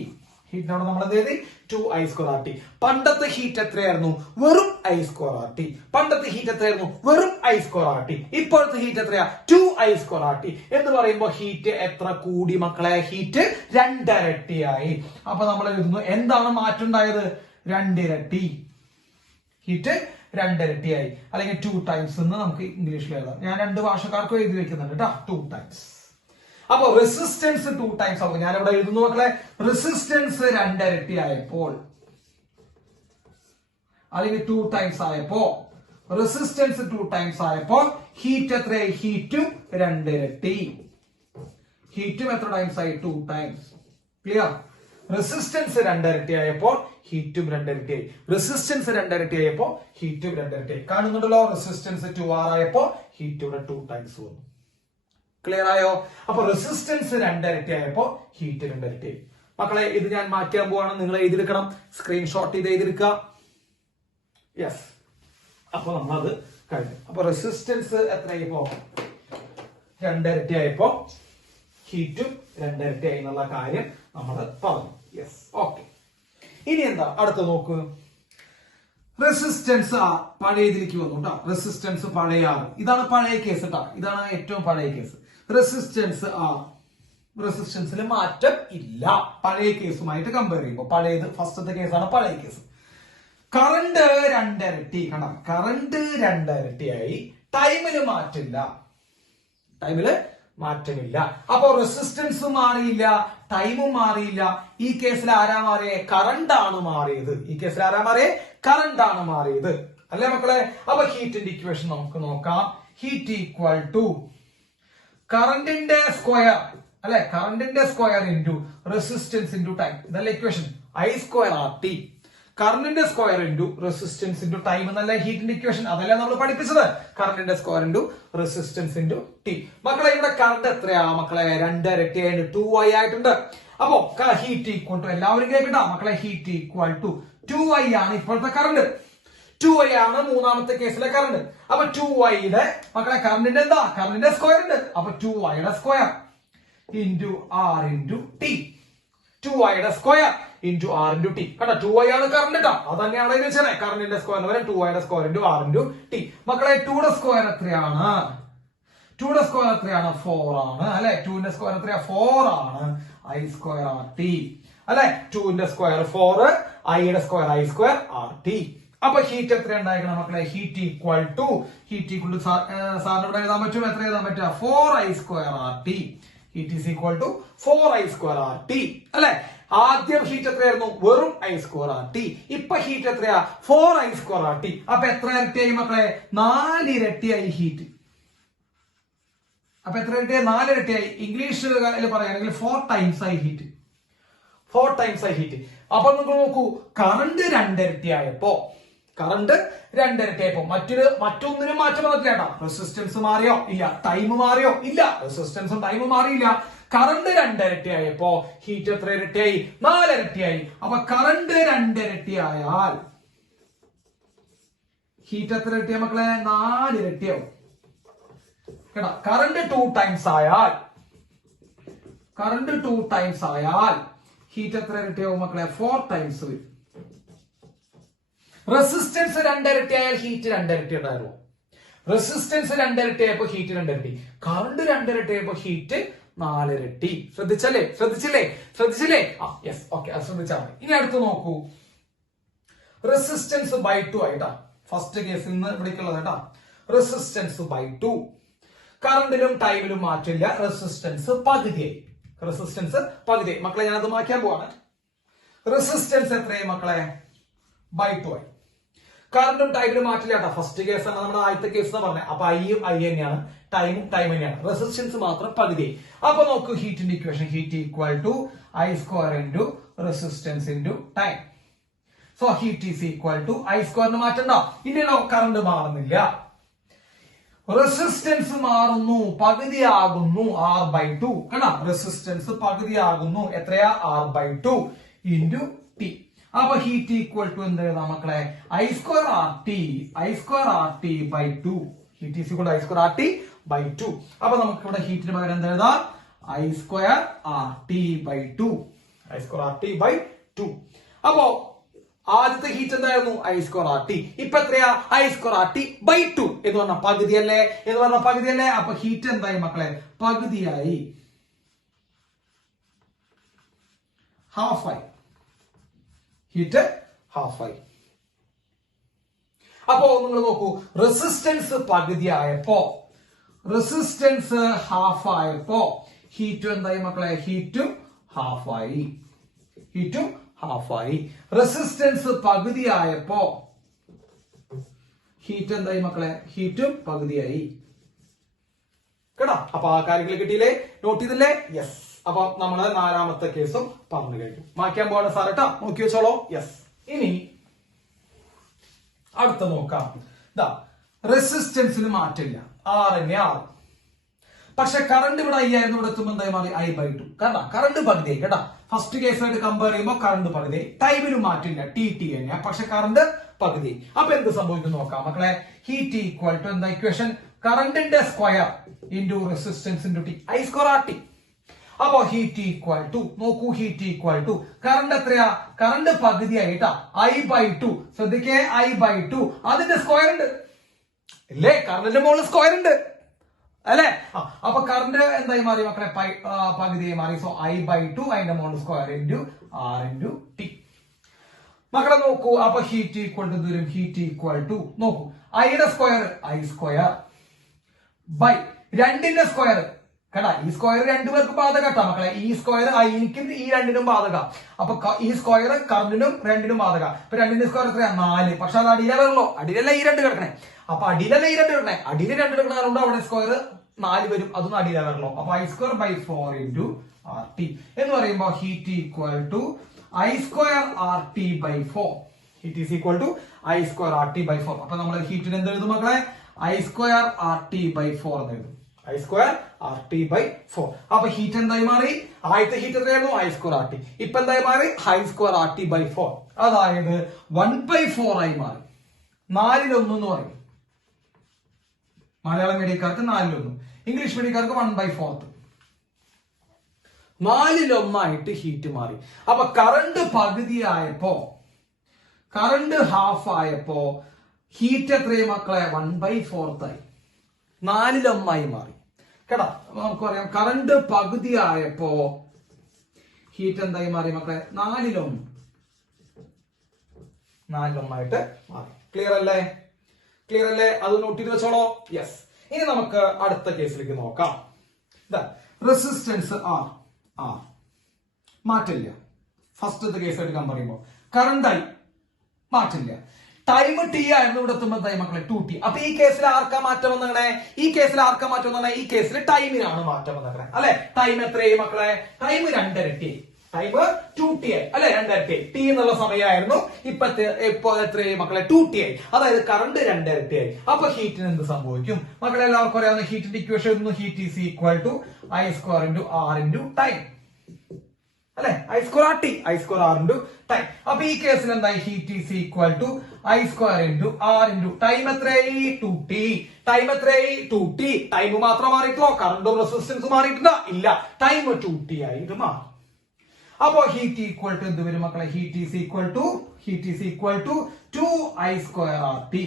ഹീറ്റിനോട് നമ്മൾ എന്ത് എഴുതി? 2 ഐ സ്ക്വയർ ആർ ടി. പണ്ടത്തെ ഹീറ്റ് എത്രയായിരുന്നു? വെറും ഐ സ്ക്വയർ ആർ ടി. പണ്ടത്തെ ഹീറ്റ് എത്രയായിരുന്നു? വെറും ഐ സ്ക്വയർ ആർ ടി. ഇപ്പോഴത്തെ ഹീറ്റ് എത്രയാ? 2 ഐ സ്ക്വയർ ആർ ടി. എന്ന് പറയുമ്പോൾ ഹീറ്റ് എത്ര കൂടി മക്കളെ? ഹീറ്റ് 2 ഇരട്ടിയായി. അപ്പൊ നമ്മൾ എഴുതുന്നു എന്താണ് മാറ്റം ഉണ്ടായത്? 2 ഇരട്ടി. ഹീറ്റ് 2 ഇരട്ടിയായി, അല്ലെങ്കിൽ 2 ടൈംസ് എന്ന് നമുക്ക് ഇംഗ്ലീഷിൽ എഴുതാം. ഞാൻ 2 ഭാഷക്കാർക്കും എഴുതി വെക്കുന്നുണ്ട് കേട്ടോ, 2 ടൈംസ്. അപ്പൊ റെസിസ്റ്റൻസ് 2 ടൈംസ് ആവും. ഞാൻ ഇവിടെ എഴുതുന്നു മക്കളെ, റെസിസ്റ്റൻസ് 2 ഇരട്ടി ആയപ്പോൾ, അല്ലെങ്കിൽ 2 ടൈംസ് ആയപ്പോ, റെസിസ്റ്റൻസ് 2 ടൈംസ് ആയപ്പോൾ ഹീറ്റ് എത്രയായി? ഹീറ്റും 2 ഇരട്ടി. ഹീറ്റും എത്ര ടൈംസ് ആയി? 2 ടൈംസ്. ക്ലിയർ? റെസിസ്റ്റൻസ് 2 ഇരട്ടി ആയപ്പോൾ ഹീറ്റും 2 ഇരട്ടിയായി. റെസിസ്റ്റൻസ് 2 ഇരട്ടി ആയപ്പോൾ ഹീറ്റും 2 ഇരട്ടിയായി. കാണുന്നുണ്ടല്ലോ? റെസിസ്റ്റൻസ് 2R ആയപ്പോൾ ഹീറ്റ് ഇവിടെ 2 ടൈംസ് വന്നു. ക്ലിയർ ആയോ? അപ്പൊ റെസിസ്റ്റൻസ് 2 ഇരട്ടി ആയപ്പോ ഹീറ്റ് 2 ഇരട്ടിയായി. മക്കളെ ഇത് ഞാൻ മാറ്റാൻ പോവാണ്, നിങ്ങൾ എഴുതിയെടുക്കണം, സ്ക്രീൻഷോട്ട് ചെയ്ത് എഴുതിയെടുക്കുക. യെസ്. അപ്പൊ നമ്മളത് കഴിഞ്ഞു. അപ്പൊ റെസിസ്റ്റൻസ് എത്രയായപ്പോ? 2 ഇരട്ടി ആയപ്പോ ഹീറ്റും 2 ഇരട്ടിയായി എന്നുള്ള കാര്യം നമ്മൾ പറഞ്ഞു. Yes, okay. ഇനി എന്താ അടുത്ത നോക്ക്. റെസിസ്റ്റൻസ് പഴയതിലേക്ക് വന്നു കേട്ടോ. റെസിസ്റ്റൻസ് പഴയ R, ഇതാണ് പഴയ കേസ് കേട്ടോ, ഇതാണ് ഏറ്റവും പഴയ കേസ്. റെസിസ്റ്റൻസ് R, റെസിസ്റ്റൻസിൽ മാറ്റം ഇല്ല പഴയ കേസുമായിട്ട് കമ്പയർ ചെയ്യുമ്പോൾ. പഴയത് ഫസ്റ്റത്തെ കേസാണ് പഴയ കേസ്. കറണ്ട് 2 ഇരട്ടി. കണ്ടോ? കറണ്ട് 2 ഇരട്ടിയായി. ടൈമില് മാറ്റില്ല, ടൈമില് മാറ്റമില്ല. അപ്പൊ റെസിസ്റ്റൻസ് മാറിയില്ല, ടൈമും മാറിയില്ല. ഈ കേസിൽ ആരാ മാറിയേ? കറണ്ട് ആണ് മാറിയത്. ഈ കേസിൽ ആരാ മാറിയേ? കറണ്ട് ആണ് മാറിയത് അല്ലേ മക്കളെ? അപ്പൊ ഹീറ്റിന്റെ ഇക്വേഷൻ നമുക്ക് നോക്കാം. ഹീറ്റ് ഈക്വൽ ടു കറണ്ടിന്റെ സ്ക്വയർ അല്ലെ? കറണ്ടിന്റെ square into resistance into time. ഇതല്ലേ equation? I square R T. കറണ്ടിന്റെ square into resistance into time എന്നല്ല ഹീറ്റിന്റെ ഇക്വേഷൻ, അതല്ല നമ്മൾ പഠിപ്പിച്ചത്. കറണ്ടിന്റെ square into resistance into T. മക്കളെ ഇവിടെ കറണ്ട് എത്രയാ മക്കളെ? 2 ഇരട്ടിയായിട്ട് 2i ആയിട്ടുണ്ട്. അപ്പോ ഹീറ്റ് ഈക്വൽ ടു, എല്ലാവരും കേൾക്കണ്ട മക്കളെ, ഹീറ്റ് ഈക്വൽ ടു 2i ആണ് ഇപ്പോഴത്തെ കറണ്ട്. 2i ആണ് മൂന്നാമത്തെ കേസിലെ കറണ്ട്. അപ്പൊ 2iയുടെ മക്കളെ കറണ്ടിന്റെ എന്താ? കറണ്ടിന്റെ സ്ക്വയർ ഉണ്ട്. അപ്പൊ 2iയുടെ square into R into T. 2iയുടെ square into R into T. കണ്ടോ, 2i ആണ് കറണ്ട് കേട്ടോ. അത് തന്നെയാണ് ഇത് വെച്ചേ. കറണ്ടിന്റെ സ്ക്വയർ എന്ന് പറയാൻ 2iയുടെ square into R into T. മക്കളെ 2യുടെ സ്ക്വയർ എത്രയാണ്? 2യുടെ സ്ക്വയർ എത്രയാണ്? 4 ആണ് അല്ലെ. 2ന്റെ സ്ക്വയർ എത്രയാ? 4 ആണ്. ഐ സ്ക്വയർ ആർ ടി അല്ലെ. 2ന്റെ സ്ക്വയർ 4, ഐയുടെ square I square R T. അപ്പൊ ഹീറ്റ് എത്ര ഉണ്ടായിരിക്കണം മക്കളെ? ഹീറ്റ് ഈക്വൽ ടു സാറിന് ഇവിടെ എഴുതാൻ പറ്റും. എത്ര എഴുതാൻ പറ്റുക? 4i square R T. Heat is equal to 4i square R T അല്ലെ. ആദ്യം ഹീറ്റ് എത്രയായിരുന്നു? വെറും ഐ സ്ക്വയർ ആർ ടി. ഇപ്പൊ ഹീറ്റ് എത്രയാ? 4i square R T. അപ്പൊ എത്ര ഇരട്ടിയായി മക്കളെ? 4 ഇരട്ടിയായി ഹീറ്റ്. അപ്പൊ എത്ര ഇരട്ടിയായി? 4 ഇരട്ടിയായി. ഇംഗ്ലീഷിൽ പറയുകയാണെങ്കിൽ 4 ടൈംസ് ആയി ഹീറ്റ്. 4 ടൈംസ് ആയി ഹീറ്റ്. അപ്പൊ നിങ്ങൾ നോക്കൂ, കറണ്ട് 2 ഇരട്ടിയായപ്പോ മറ്റൊന്നിനും മാറ്റം വന്നിട്ടില്ല കേട്ടോ. റെസിസ്റ്റൻസ് മാറിയോ? ഇല്ല. ടൈം മാറിയോ? ഇല്ല. റെസിസ്റ്റൻസും ടൈമും മാറിയില്ല. കറണ്ട് 2 ഇരട്ടിയായപ്പോ ഹീറ്റ് എത്ര ഇരട്ടിയായി? 4 ഇരട്ടിയായി. അപ്പൊ കറണ്ട് 2 ഇരട്ടിയായാൽ ഹീറ്റ് എത്ര ഇരട്ടിയാ മക്കളെ? 4 ഇരട്ടിയാവും കേട്ടോ. കറണ്ട് 2 ടൈംസ് ആയാൽ ഹീറ്റ് എത്ര ഇരട്ടിയാവും മക്കളെ? 4 ടൈംസ് വരും. റെസിസ്റ്റൻസ് 2 ഇരട്ടിയായാൽ ഹീറ്റ് 2 ഇരട്ടി ഉണ്ടായിരുന്നു. റെസിസ്റ്റൻസ് 2 ഇരട്ടിയായപ്പോ ഹീറ്റ് 2 ഇരട്ടി. കറണ്ട് 2 ഇരട്ടിയായപ്പോ ഹീറ്റ് 4 ഇരട്ടി. ശ്രദ്ധിച്ചില്ലേ? യെസ്, ഓക്കെ, അത് ശ്രദ്ധിച്ചാൽ മതി. ഇനി അടുത്ത് നോക്കൂ, റെസിസ്റ്റൻസ് ബൈ 2 ആയിട്ടാ ഫസ്റ്റ് കേസിൽ നിന്ന് ഇവിടേക്കുള്ളത് കേട്ടാ. Resistance by 2. കറണ്ടിലും ടൈമിലും മാറ്റില്ല. റെസിസ്റ്റൻസ് പകുതിയായി. മക്കളെ ഞാനത് മാറ്റാൻ പോവാണ്. റെസിസ്റ്റൻസ് എത്രയായി മക്കളെ? ബൈ 2 ആയി. കറണ്ടും ടൈമിലും മാറ്റില്ല കേട്ടോ. ഫസ്റ്റ് കേസാണ് നമ്മുടെ ആദ്യത്തെ കേസ് എന്ന് പറഞ്ഞത്. അപ്പൊ ഐയും ഐ തന്നെയാണ്, ടൈമും ടൈം തന്നെയാണ്. റെസിസ്റ്റൻസ് മാത്രം പകുതിയായി. അപ്പൊ നോക്കൂ ഹീറ്റിന്റെ equation. Heat equal to I square into resistance into time. So heat is equal to I സ്ക്വയറിന് മാറ്റണ്ട. ഇല്ലല്ലോ, കറണ്ട് മാറുന്നില്ല. റെസിസ്റ്റൻസ് മാറുന്നു, പകുതിയാകുന്നു. ആർ ബൈ 2 കേട്ടോ. റെസിസ്റ്റൻസ് പകുതിയാകുന്നു. എത്രയാ? R by 2 into T. അപ്പൊ ഹീറ്റ് ഈക്വൽ ടു എന്ത് എഴുതാം മക്കളെ? I square R T by 2. Heat is equal to I square R T by 2. അപ്പൊ നമുക്ക് ഇവിടെ ഹീറ്റിന് പകരം എന്ത് എഴുതാം? I square R T by 2. അപ്പോ ആദ്യത്തെ ഹീറ്റ് എന്തായിരുന്നു? I square R T. ഇപ്പൊ എത്രയാ? I square R T by 2 എന്ന് പറഞ്ഞ പകുതിയല്ലേ? അപ്പൊ ഹീറ്റ് എന്തായി മക്കളെ? പകുതിയായി, ഹാഫായി. ഹീറ്റ് ഹാഫായി. അപ്പോ നിങ്ങൾ നോക്കൂ, റെസിസ്റ്റൻസ് പകുതിയായപ്പോ, റെസിസ്റ്റൻസ് ഹാഫ് ആയപ്പോ ഹീറ്റ് എന്തായി മക്കളെ? ഹീറ്റും ഹാഫായി. റെസിസ്റ്റൻസ് പകുതിയായപ്പോ ഹീറ്റ് എന്തായി മക്കളെ? ഹീറ്റും പകുതിയായി കേട്ടോ. അപ്പൊ ആ കാര്യങ്ങൾ കിട്ടിയില്ലേ? നോട്ട് ചെയ്തില്ലേ? യെസ്. അപ്പൊ നമ്മള് 4ാമത്തെ കേസും പറഞ്ഞു കഴിഞ്ഞു. മാറ്റാൻ പോവാണ് സാർ കേട്ടോ. നോക്കി വെച്ചോളൂ. യെസ്. ഇനി അടുത്ത നോക്കാം. റെസിസ്റ്റൻസിന് മാറ്റില്ല, ആർ തന്നെ ആറ്. പക്ഷെ കറണ്ട് ഇവിടെ ഐ ആയിരുന്നു. ഇവിടെ എത്തുമ്പോൾ എന്തായി മാറി? I by 2. കാരണം കറണ്ട് പകുതിയായി കേട്ടോ. ഫസ്റ്റ് കേസായിട്ട് കമ്പയർ ചെയ്യുമ്പോൾ കറണ്ട് പകുതിയായി. ടൈമിലും മാറ്റില്ല, ടി തന്നെയാ. പക്ഷെ കറണ്ട് പകുതിയായി. അപ്പൊ എന്ത് സംഭവിക്കും നോക്കാം മക്കളെ. ഹീറ്റ് ഈക്വൽ ടു എന്താ ഇക്വേഷൻ? കറണ്ടിന്റെ square into resistance into T. I square R T. അപ്പോ ഹീറ്റ് ഈക്വൽ ടു നോക്കൂ. ഹീറ്റ് ഈക്വൽ ടു കറണ്ട് എത്രയാ? കറണ്ട് പകുതിയായിട്ടാ. I by 2. ശ്രദ്ധിക്കേ, ഐ ബൈ 2. അതിന്റെ സ്ക്വയർ ഉണ്ട് ഇല്ലേ? കറണ്ടിന്റെ മുകളിൽ സ്ക്വയർ ഉണ്ട് അല്ലെ? അപ്പൊ കറണ്ട് എന്തായി മാറി മക്കളെ? പകുതിയായി മാറി. സോ ഐ ബൈ 2 അതിന്റെ മുകളിൽ square into R into T. മക്കളെ നോക്കൂ. അപ്പൊ ഹീറ്റ് ഈക്വൽ ടു ദൂരം. ഹീറ്റ് ഈക്വൽ ടു നോക്കൂ, ഐയുടെ സ്ക്വയർ ഐ സ്ക്വയർ ബൈ 2ന്റെ സ്ക്വയർ കേട്ടാ. ഈ സ്ക്വയർ രണ്ടുപേർക്ക് ബാധക കേട്ടാ മക്കളെ. ഈ സ്ക്വയർ ഐക്കും ഈ രണ്ടിനും ബാധക. അപ്പൊ ഈ സ്ക്വയർ കറണ്ടിനും 2നും ബാധക. ഇപ്പൊ 2ന്റെ സ്ക്വയർ എത്രയാ? 4. പക്ഷെ അത് അടിയിലെ വരുള്ളൂ. അടിയിലല്ല ഈ 2 കിടക്കണേ. അപ്പൊ അടിയിലല്ല ഈ 2 കിടക്കണേ. അടിയിൽ 2 കിടക്കണതുകൊണ്ട് അവിടെ സ്ക്വയർ 4 വരും. അതൊന്നും അടിയിലെ വരുള്ളൂ. അപ്പൊ I square by 4 into RT എന്ന് പറയുമ്പോൾ heat equal to I square RT by 4. Heat is equal to I square R T by 4. അപ്പൊ നമ്മൾ ഹീറ്റിന് എന്ത് എഴുതും മക്കളെ? I square R T by 4 എന്ന് എഴുതും. I square R T by 4. അപ്പൊ ഹീറ്റ് എന്തായി മാറി? ആദ്യത്തെ ഹീറ്റ് എത്രയായിരുന്നു? I square R T. ഇപ്പൊ എന്തായി മാറി? I square R T by 4. അതായത് 1/4 ആയി മാറി. 4/1 എന്ന് പറയും. മലയാളം മീഡിയക്കാർക്ക് 4/1, ഇംഗ്ലീഷ് മീഡിയക്കാർക്ക് 1/4. 4/1 ഹീറ്റ് മാറി. അപ്പൊ കറണ്ട് പകുതിയായപ്പോ, കറണ്ട് ഹാഫ് ആയപ്പോ ഹീറ്റ് എത്രയും മക്കളെ? 1/4 ആയി. 4/1 മാറി കേട്ടോ. നമുക്കറിയാം കറണ്ട് പകുതി ആയപ്പോ ഹീറ്റ് എന്തായി മാറി മക്കളെ? 4/1 മാറി. ക്ലിയർ അല്ലേ? ക്ലിയർ അല്ലേ? അത് നോട്ട് ചെയ്ത് വെച്ചോളോ. യെസ്. ഇനി നമുക്ക് അടുത്ത കേസിലേക്ക് നോക്കാം. റെസിസ്റ്റൻസ് ആർ മാറ്റില്ല. ഫസ്റ്റത്തെ കേസ് എടുക്കാൻ പറയുമ്പോ കറണ്ട് ആയി മാറ്റില്ല. ടൈം ടി ആയിരുന്നു. ഇവിടെ എത്തുമ്പോൾ മക്കളെ 2t. അപ്പൊ ഈ കേസിൽ ആർക്കാ മാറ്റം വന്നേ? ഈ കേസിൽ ആർക്കാ മാറ്റം വന്നേ? ഈ കേസിൽ ടൈമിനാണ് മാറ്റം വന്നേ അല്ലെ? ടൈം എത്രയായി മക്കളെ? ടൈം 2.5. ടൈം 2t ആയി അല്ലെ? 2.5 ടി എന്നുള്ള സമയമായിരുന്നു. ഇപ്പൊ എത്രയായി മക്കളെ? 2t ആയി. അതായത് കറണ്ട് 2.5 ആയി. അപ്പൊ ഹീറ്റിന് എന്ത് സംഭവിക്കും മക്കളെ? എല്ലാവർക്കും അറിയാവുന്ന ഹീറ്റിന്റെ ഇക്വേഷൻ എഴുതുന്നു. Heat is equal to I square into R into time അല്ലെ? I square R T, I square R into time. അപ്പൊ ഈ കേസിൽ എന്തായി? Heat is equal to I square into R into time എത്രയായി? 2t. ടൈം എത്രയായി? 2t. ടൈം മാത്രം മാറിയിട്ടോ? കറണ്ടും റെസിസ്റ്റൻസ് മാറിയിട്ടില്ല? ഇല്ല. ടൈം 2t ആയി ഇത് മാറി. അപ്പോ ഹീറ്റ് ഈക്വൽ ടു എന്ത് വരും മക്കളെ? Heat is equal to 2i square R T.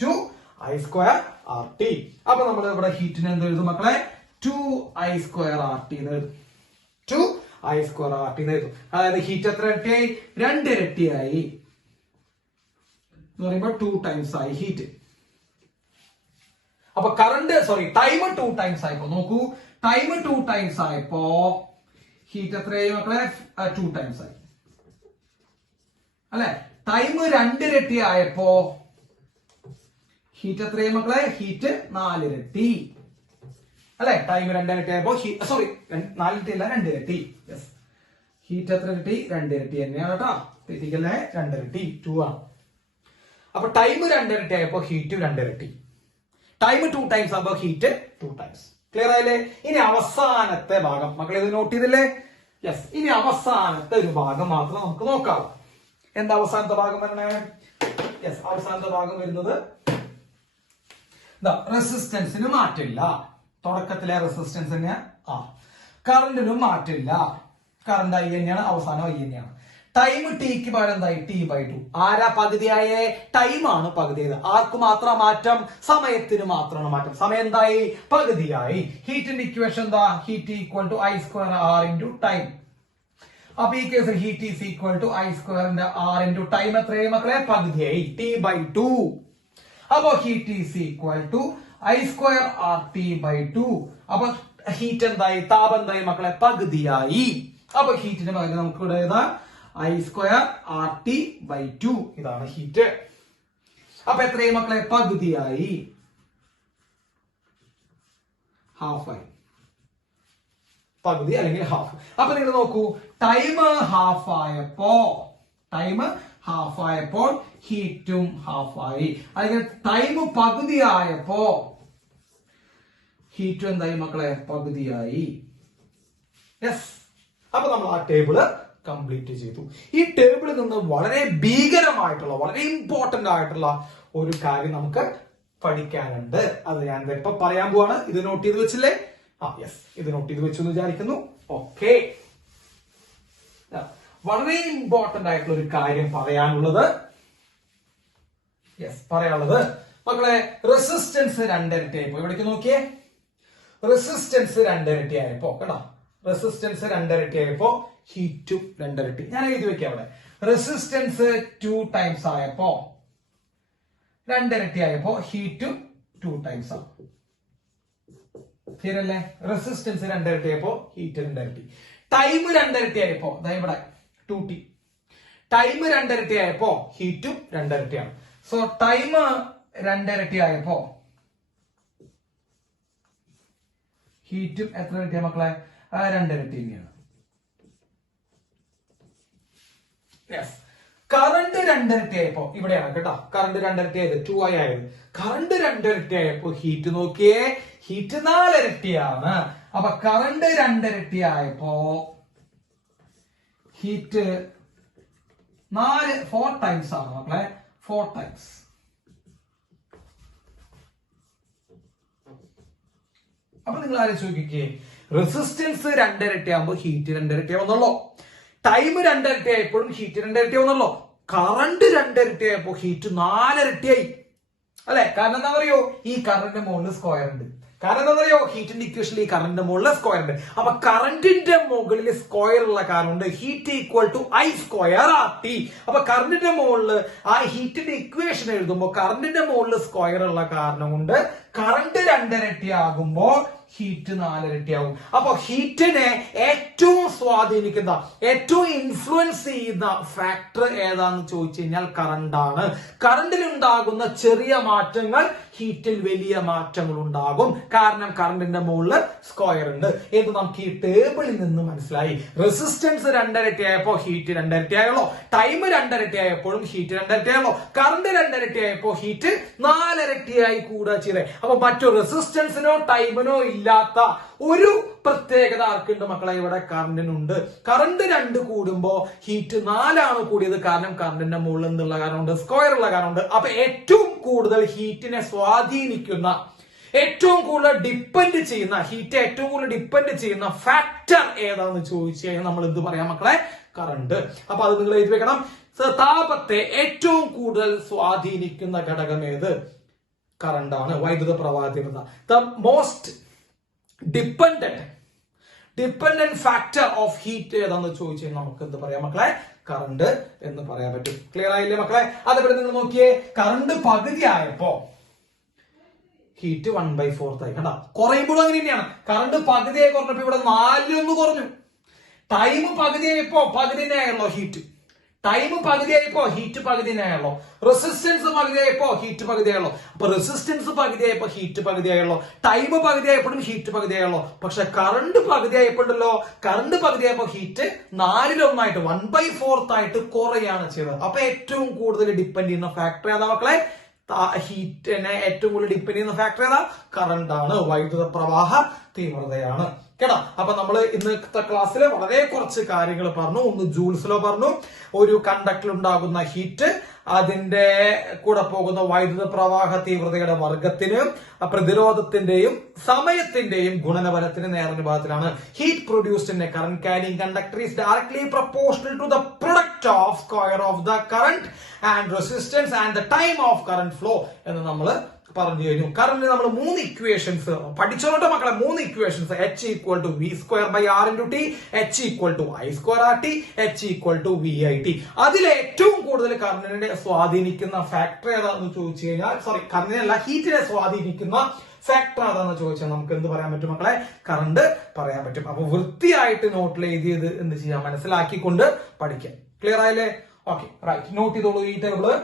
2i square R T. അപ്പൊ നമ്മൾ ഇവിടെ ഹീറ്റിന് എന്ത് എഴുതും മക്കളെ? 2i സ്ക്വയർ ആർ ടി എന്ന് എഴുതും. 2i സ്ക്വയർ ആർ ടി എന്ന് എഴുതും. അതായത് ഹീറ്റ് എത്ര ഇരട്ടിയായി? 2 ഇരട്ടിയായി എന്ന് പറയുമ്പോ 2 ടൈംസ് ആയി ഹീറ്റ്. അപ്പൊ കറണ്ട് ടൈം 2 ടൈംസ് ആയപ്പോ നോക്കൂ, ടൈം 2 ടൈംസ് ആയപ്പോ ഹീറ്റ് എത്രയായി മക്കളെ? 2 ടൈംസ് ആയി അല്ലെ? ടൈം 2 ഇരട്ടി ആയപ്പോ ഹീറ്റ് എത്രയായി മക്കളെ? ഹീറ്റ് 4 ഇരട്ടി അല്ലെ? ടൈം 2 ഇരട്ടി ആയപ്പോ 4 ഇരട്ടി അല്ല 2 ഇരട്ടി. യെസ്. ഹീറ്റ് എത്ര ഇരട്ടി? 2 ഇരട്ടി തന്നെയാണ് കേട്ടോ. തെറ്റിക്കല്ലേ? 2 ഇരട്ടി 2 ആണ്. അപ്പൊ ടൈം 2 ഇരട്ടി ആയപ്പോ ഹീറ്റ് 2 ഇരട്ടി. ടൈം 2 ടൈംസ് ആകുമ്പോ ഹീറ്റ് 2 ടൈംസ്. ക്ലിയർ ആയില്ലേ? ഇനി അവസാനത്തെ ഭാഗം മക്കളെ ഇത് നോട്ട് ചെയ്തില്ലേ? യെസ്. ഇനി അവസാനത്തെ ഒരു ഭാഗം മാത്രം നമുക്ക് നോക്കാം. എന്താ അവസാനത്തെ ഭാഗം വരണേ? യെസ്. അവസാനത്തെ ഭാഗം വരുന്നത് റെസിസ്റ്റൻസിന് മാറ്റില്ല. തുടക്കത്തിലെ റെസിസ്റ്റൻസ് തന്നെയാ. കറണ്ടിനും മാറ്റില്ല. കറണ്ട് ഐ തന്നെയാണ്, അവസാനം ഐ തന്നെയാണ്. ടൈം ടിക്ക് പകരം എന്തായി? t/2. ആരാ പകുതിയായേ? ടൈമാണ് പകുതിയായത്. ആർക്ക് മാത്രം മാറ്റം? സമയത്തിന് മാത്രമാണ് മാറ്റം. സമയം എന്തായി? പകുതിയായി. ഹീറ്റിന്റെ ഇക്വേഷൻ എന്താ? Heat equal to I square R into time. അപ്പൊ ഈ കേസിൽ heat is equal to I സ്ക്വയറിന്റെ ആർ ഇൻറ്റു ടൈം എത്രയായി മക്കളെ? പകുതിയായി. t/2. അപ്പൊ heat is equal to I square R t/2. അപ്പൊ ഹീറ്റ് എന്തായി? താപം എന്തായി മക്കളെ? പകുതിയായി. അപ്പൊ ഹീറ്റിന് പകരം നമുക്ക് ഇവിടെ ഏതാ? I square R T by 2. ഇതാണ് ഹീറ്റ്. അപ്പൊ എത്രയും മക്കളെ? പകുതിയായി. ഹാഫായി. പകുതി അല്ലെങ്കിൽ ഹാഫ്. അപ്പൊ നിങ്ങൾ നോക്കൂ, ടൈം ഹാഫ് ആയപ്പോൾ ഹീറ്റും ഹാഫായി. അല്ലെങ്കിൽ ടൈം പകുതി ആയപ്പോ ഹീറ്റും എന്തായി മക്കളെ? പകുതിയായി. യെസ്. അപ്പൊ നമ്മൾ ആ ടേബിള് കംപ്ലീറ്റ് ചെയ്തു. ഈ ടേബിളിൽ നിന്ന് വളരെ ഭീകരമായിട്ടുള്ള, വളരെ ഇമ്പോർട്ടന്റ് ആയിട്ടുള്ള ഒരു കാര്യം നമുക്ക് പഠിക്കാനുണ്ട്. അത് ഞാൻ ഇപ്പൊ പറയാൻ പോവാണ്. ഇത് നോട്ട് ചെയ്ത് വെച്ചില്ലേ? യെസ്. ഇത് നോട്ട് ചെയ്ത് വെച്ചു എന്ന് വിചാരിക്കുന്നു. ഓക്കെ. വളരെ ഇമ്പോർട്ടന്റ് ആയിട്ടുള്ള ഒരു കാര്യം പറയാനുള്ളത് മക്കളെ, റെസിസ്റ്റൻസ് 2 ഇരട്ടി ആയപ്പോ ഇവിടേക്ക് നോക്കിയേ. റെസിസ്റ്റൻസ് 2 ഇരട്ടി ആയപ്പോ കേട്ടോ, റെസിസ്റ്റൻസ് 2 ഇരട്ടി ആയപ്പോ ഹീറ്റും 2 ഇരട്ടി. ഞാൻ എഴുതി വെക്കാം അവിടെ. റെസിസ്റ്റൻസ് 2 ടൈംസ് ആയപ്പോ 2 ഇരട്ടി ആയപ്പോ ഹീറ്റും 2 ടൈംസ് ആണ്. ശരിയല്ലേ? റെസിസ്റ്റൻസ് 2 ഇരട്ടി ആയപ്പോ ഹീറ്റ് 2 ഇരട്ടി. ടൈം 2 ഇരട്ടി ആയപ്പോ ഇവിടെ 2t. ടൈം 2 ഇരട്ടി ആയപ്പോ ഹീറ്റും 2 ഇരട്ടിയാണ്. സോ ടൈം 2 ഇരട്ടി ആയപ്പോ ഹീറ്റും എത്ര ഇരട്ടിയാ മക്കളെ? 2 ഇരട്ടി തന്നെയാണ്. കറണ്ട് 2 ഇരട്ടിയായപ്പോ ഇവിടെയാണ് കേട്ടോ, കറണ്ട് 2 ഇരട്ടിയായത് 2i ആയത്. കറണ്ട് 2 ഇരട്ടിയായപ്പോ ഹീറ്റ് നോക്കിയേ, ഹീറ്റ് 4 ഇരട്ടിയാണ്. അപ്പൊ കറണ്ട് 2 ഇരട്ടിയായപ്പോ ഹീറ്റ് 4 ടൈംസ് ആണ് മക്കളെ, 4 ടൈംസ്. അപ്പൊ നിങ്ങൾ ആലോചിച്ച് നോക്കിക്കേ, റെസിസ്റ്റൻസ് 2 ഇരട്ടിയാകുമ്പോ ഹീറ്റ് 2 ഇരട്ടിയാവുന്നുള്ളൂ. ടൈം 2 ഇരട്ടിയായപ്പോഴും ഹീറ്റ് 2 ഇരട്ടിയാവുന്നുള്ളൂ. കറണ്ട് 2 ഇരട്ടിയായപ്പോ ഹീറ്റ് 4 ഇരട്ടിയായി അല്ലെ? കാരണം എന്താ പറയോ, ഈ കറണ്ടിന്റെ മുകളിൽ സ്ക്വയർ ഉണ്ട്. കാരണം എന്താ പറയോ, ഹീറ്റിന്റെ ഇക്വേഷനിൽ ഈ കറണ്ടിന്റെ മുകളിൽ സ്ക്വയർ ഉണ്ട്. അപ്പൊ കറണ്ടിന്റെ മുകളിൽ സ്ക്വയർ ഉള്ള കാരണം കൊണ്ട് heat equal to I square R T. അപ്പൊ കറണ്ടിന്റെ മുകളിൽ ആ ഹീറ്റിന്റെ ഇക്വേഷൻ എഴുതുമ്പോൾ കറണ്ടിന്റെ മുകളിൽ സ്ക്വയർ ഉള്ള കാരണം കൊണ്ട് കറണ്ട് 2 ഇരട്ടിയാകുമ്പോ ഹീറ്റ് 4 ഇരട്ടിയാവും. അപ്പൊ ഹീറ്റിനെ ഏറ്റവും സ്വാധീനിക്കുന്ന, ഏറ്റവും ഇൻഫ്ലുവൻസ് ചെയ്യുന്ന ഫാക്ടർ ഏതാന്ന് ചോദിച്ചു കഴിഞ്ഞാൽ കറണ്ടാണ്. കറണ്ടിൽ ഉണ്ടാകുന്ന ചെറിയ മാറ്റങ്ങൾ ഹീറ്റിൽ വലിയ മാറ്റങ്ങൾ ഉണ്ടാകും. കാരണം കറണ്ടിന്റെ മുകളിൽ സ്ക്വയർ ഉണ്ട്. ഇത് നമുക്ക് ഈ ടേബിളിൽ നിന്ന് മനസ്സിലായി. റെസിസ്റ്റൻസ് 2 ഇരട്ടിയായപ്പോ ഹീറ്റ് 2 ഇരട്ടിയായുള്ളൂ. ടൈം 2 ഇരട്ടിയായപ്പോഴും ഹീറ്റ് 2 ഇരട്ടിയായുള്ളൂ. കറണ്ട് 2 ഇരട്ടിയായപ്പോ ഹീറ്റ് 4 ഇരട്ടിയായി കൂടാ ചെയ്തേ. അപ്പൊ മറ്റു റെസിസ്റ്റൻസിനോ ടൈമിനോ ഇല്ലാത്ത ഒരു പ്രത്യേകത ആർക്കുണ്ട് മക്കളെ? ഇവിടെ കറണ്ടിനുണ്ട്. കറണ്ട് 2 കൂടുമ്പോ ഹീറ്റ് 4 കൂടിയത്. കാരണം കറണ്ടിന്റെ മുകളിൽ നിന്നുള്ള കാരണം, സ്ക്വയർ ഉള്ള കാരണം. അപ്പൊ ഏറ്റവും കൂടുതൽ ഹീറ്റിനെ സ്വാധീനിക്കുന്ന, ഏറ്റവും കൂടുതൽ ഡിപ്പെൻഡ് ചെയ്യുന്ന, ഹീറ്റ് ഏറ്റവും കൂടുതൽ ഡിപ്പെൻഡ് ചെയ്യുന്ന ഫാക്ടർ ഏതാന്ന് ചോദിച്ചു കഴിഞ്ഞാൽ നമ്മൾ എന്ത് പറയാം മക്കളെ? കറണ്ട്. അപ്പൊ അത് നിങ്ങൾ എഴുതി വെക്കണം. താപത്തെ ഏറ്റവും കൂടുതൽ സ്വാധീനിക്കുന്ന ഘടകം ഏത്? കറണ്ടാണ്. വൈദ്യുത പ്രവാഹ തീവ്രത. The most dependent factor of heat ഏതാന്ന് ചോദിച്ചു കഴിഞ്ഞാൽ നമുക്ക് എന്ത് പറയാം മക്കളെ? കറണ്ട് എന്ന് പറയാൻ പറ്റും. ക്ലിയർ ആയില്ലേ മക്കളെ? അതേപോലെ നിങ്ങൾ നോക്കിയേ, കറണ്ട് പകുതി ആയപ്പോ ഹീറ്റ് 1/4 ആയി. കണ്ടാ, കുറയുമ്പോഴും അങ്ങനെ തന്നെയാണ്. കറണ്ട് പകുതിയായി കുറഞ്ഞപ്പോ ഇവിടെ 4 കുറഞ്ഞു. ടൈം പകുതിയായപ്പോ പകുതിനായുള്ളൂ ഹീറ്റ്. ടൈം പകുതിയായപ്പോ ഹീറ്റ് പകുതിനായുള്ളൂ. റെസിസ്റ്റൻസ് പകുതിയായപ്പോ ഹീറ്റ് പകുതിയായുള്ളൂ. അപ്പൊ റെസിസ്റ്റൻസ് പകുതിയായപ്പോ ഹീറ്റ് പകുതിയായുള്ളൂ. ടൈം പകുതിയായപ്പോഴും ഹീറ്റ് പകുതിയായുള്ളൂ. പക്ഷെ കറണ്ട് പകുതിയായപ്പോഴല്ലോ, കറണ്ട് പകുതിയായപ്പോ ഹീറ്റ് 4/1 1/4 ആയിട്ട് കുറയാണ് ചെയ്തത്. അപ്പൊ ഏറ്റവും കൂടുതൽ ഡിപ്പെൻഡ് ചെയ്യുന്ന ഫാക്ടർ ഏതാ മക്കളെ? ഹീറ്റിനെ ഏറ്റവും കൂടുതൽ ഡിപ്പെൻഡ് ചെയ്യുന്ന ഫാക്ടർ ഏതാ? കറണ്ട് ആണ്. വൈദ്യുത പ്രവാഹ തീവ്രതയാണ്. കേട്ടോ. അപ്പൊ നമ്മൾ ഇന്നത്തെ ക്ലാസ്സിൽ വളരെ കുറച്ച് കാര്യങ്ങൾ പറഞ്ഞു. ഒന്ന് ജൂൾസിലോ പറഞ്ഞു, ഒരു കണ്ടക്ടറിൽ ഉണ്ടാകുന്ന ഹീറ്റ്, അതിന്റെ കൂടെ പോകുന്ന വൈദ്യുത പ്രവാഹ തീവ്രതയുടെ വർഗത്തിന്, പ്രതിരോധത്തിന്റെയും സമയത്തിന്റെയും ഗുണനഫലത്തിന് നേരനുപാതത്തിലാണ്. Heat produced in a current carrying conductor is directly proportional to the product of square of the current and resistance and the time of current flow എന്ന് നമ്മൾ പറഞ്ഞു കഴിഞ്ഞു. കറന്റ് നമ്മൾ 3 ഇക്വേഷൻസ് പഠിച്ചോട്ടെ മക്കളെ. 3 equations: H equal to V square by R into T, H equal to I square R T, H equal to VIT. അതിൽ ഏറ്റവും കൂടുതൽ കറന്റിനെ സ്വാധീനിക്കുന്ന ഫാക്ടർ ഏതാണെന്ന് ചോദിച്ചു കഴിഞ്ഞാൽ, കറന്റിനല്ല, ഹീറ്റിനെ സ്വാധീനിക്കുന്ന ഫാക്ടർ ഏതാണെന്ന് ചോദിച്ചാൽ നമുക്ക് എന്ത് പറയാൻ പറ്റും മക്കളെ? കറണ്ട് പറയാൻ പറ്റും. അപ്പൊ വൃത്തിയായിട്ട് നോട്ടിൽ എഴുതിയത് എന്ത് ചെയ്യാം? മനസ്സിലാക്കിക്കൊണ്ട് പഠിക്കാം. ക്ലിയർ ആയില്ലേ? Okay, right. നോട്ട് ചെയ്തോളൂ ഈ ടേബിള്.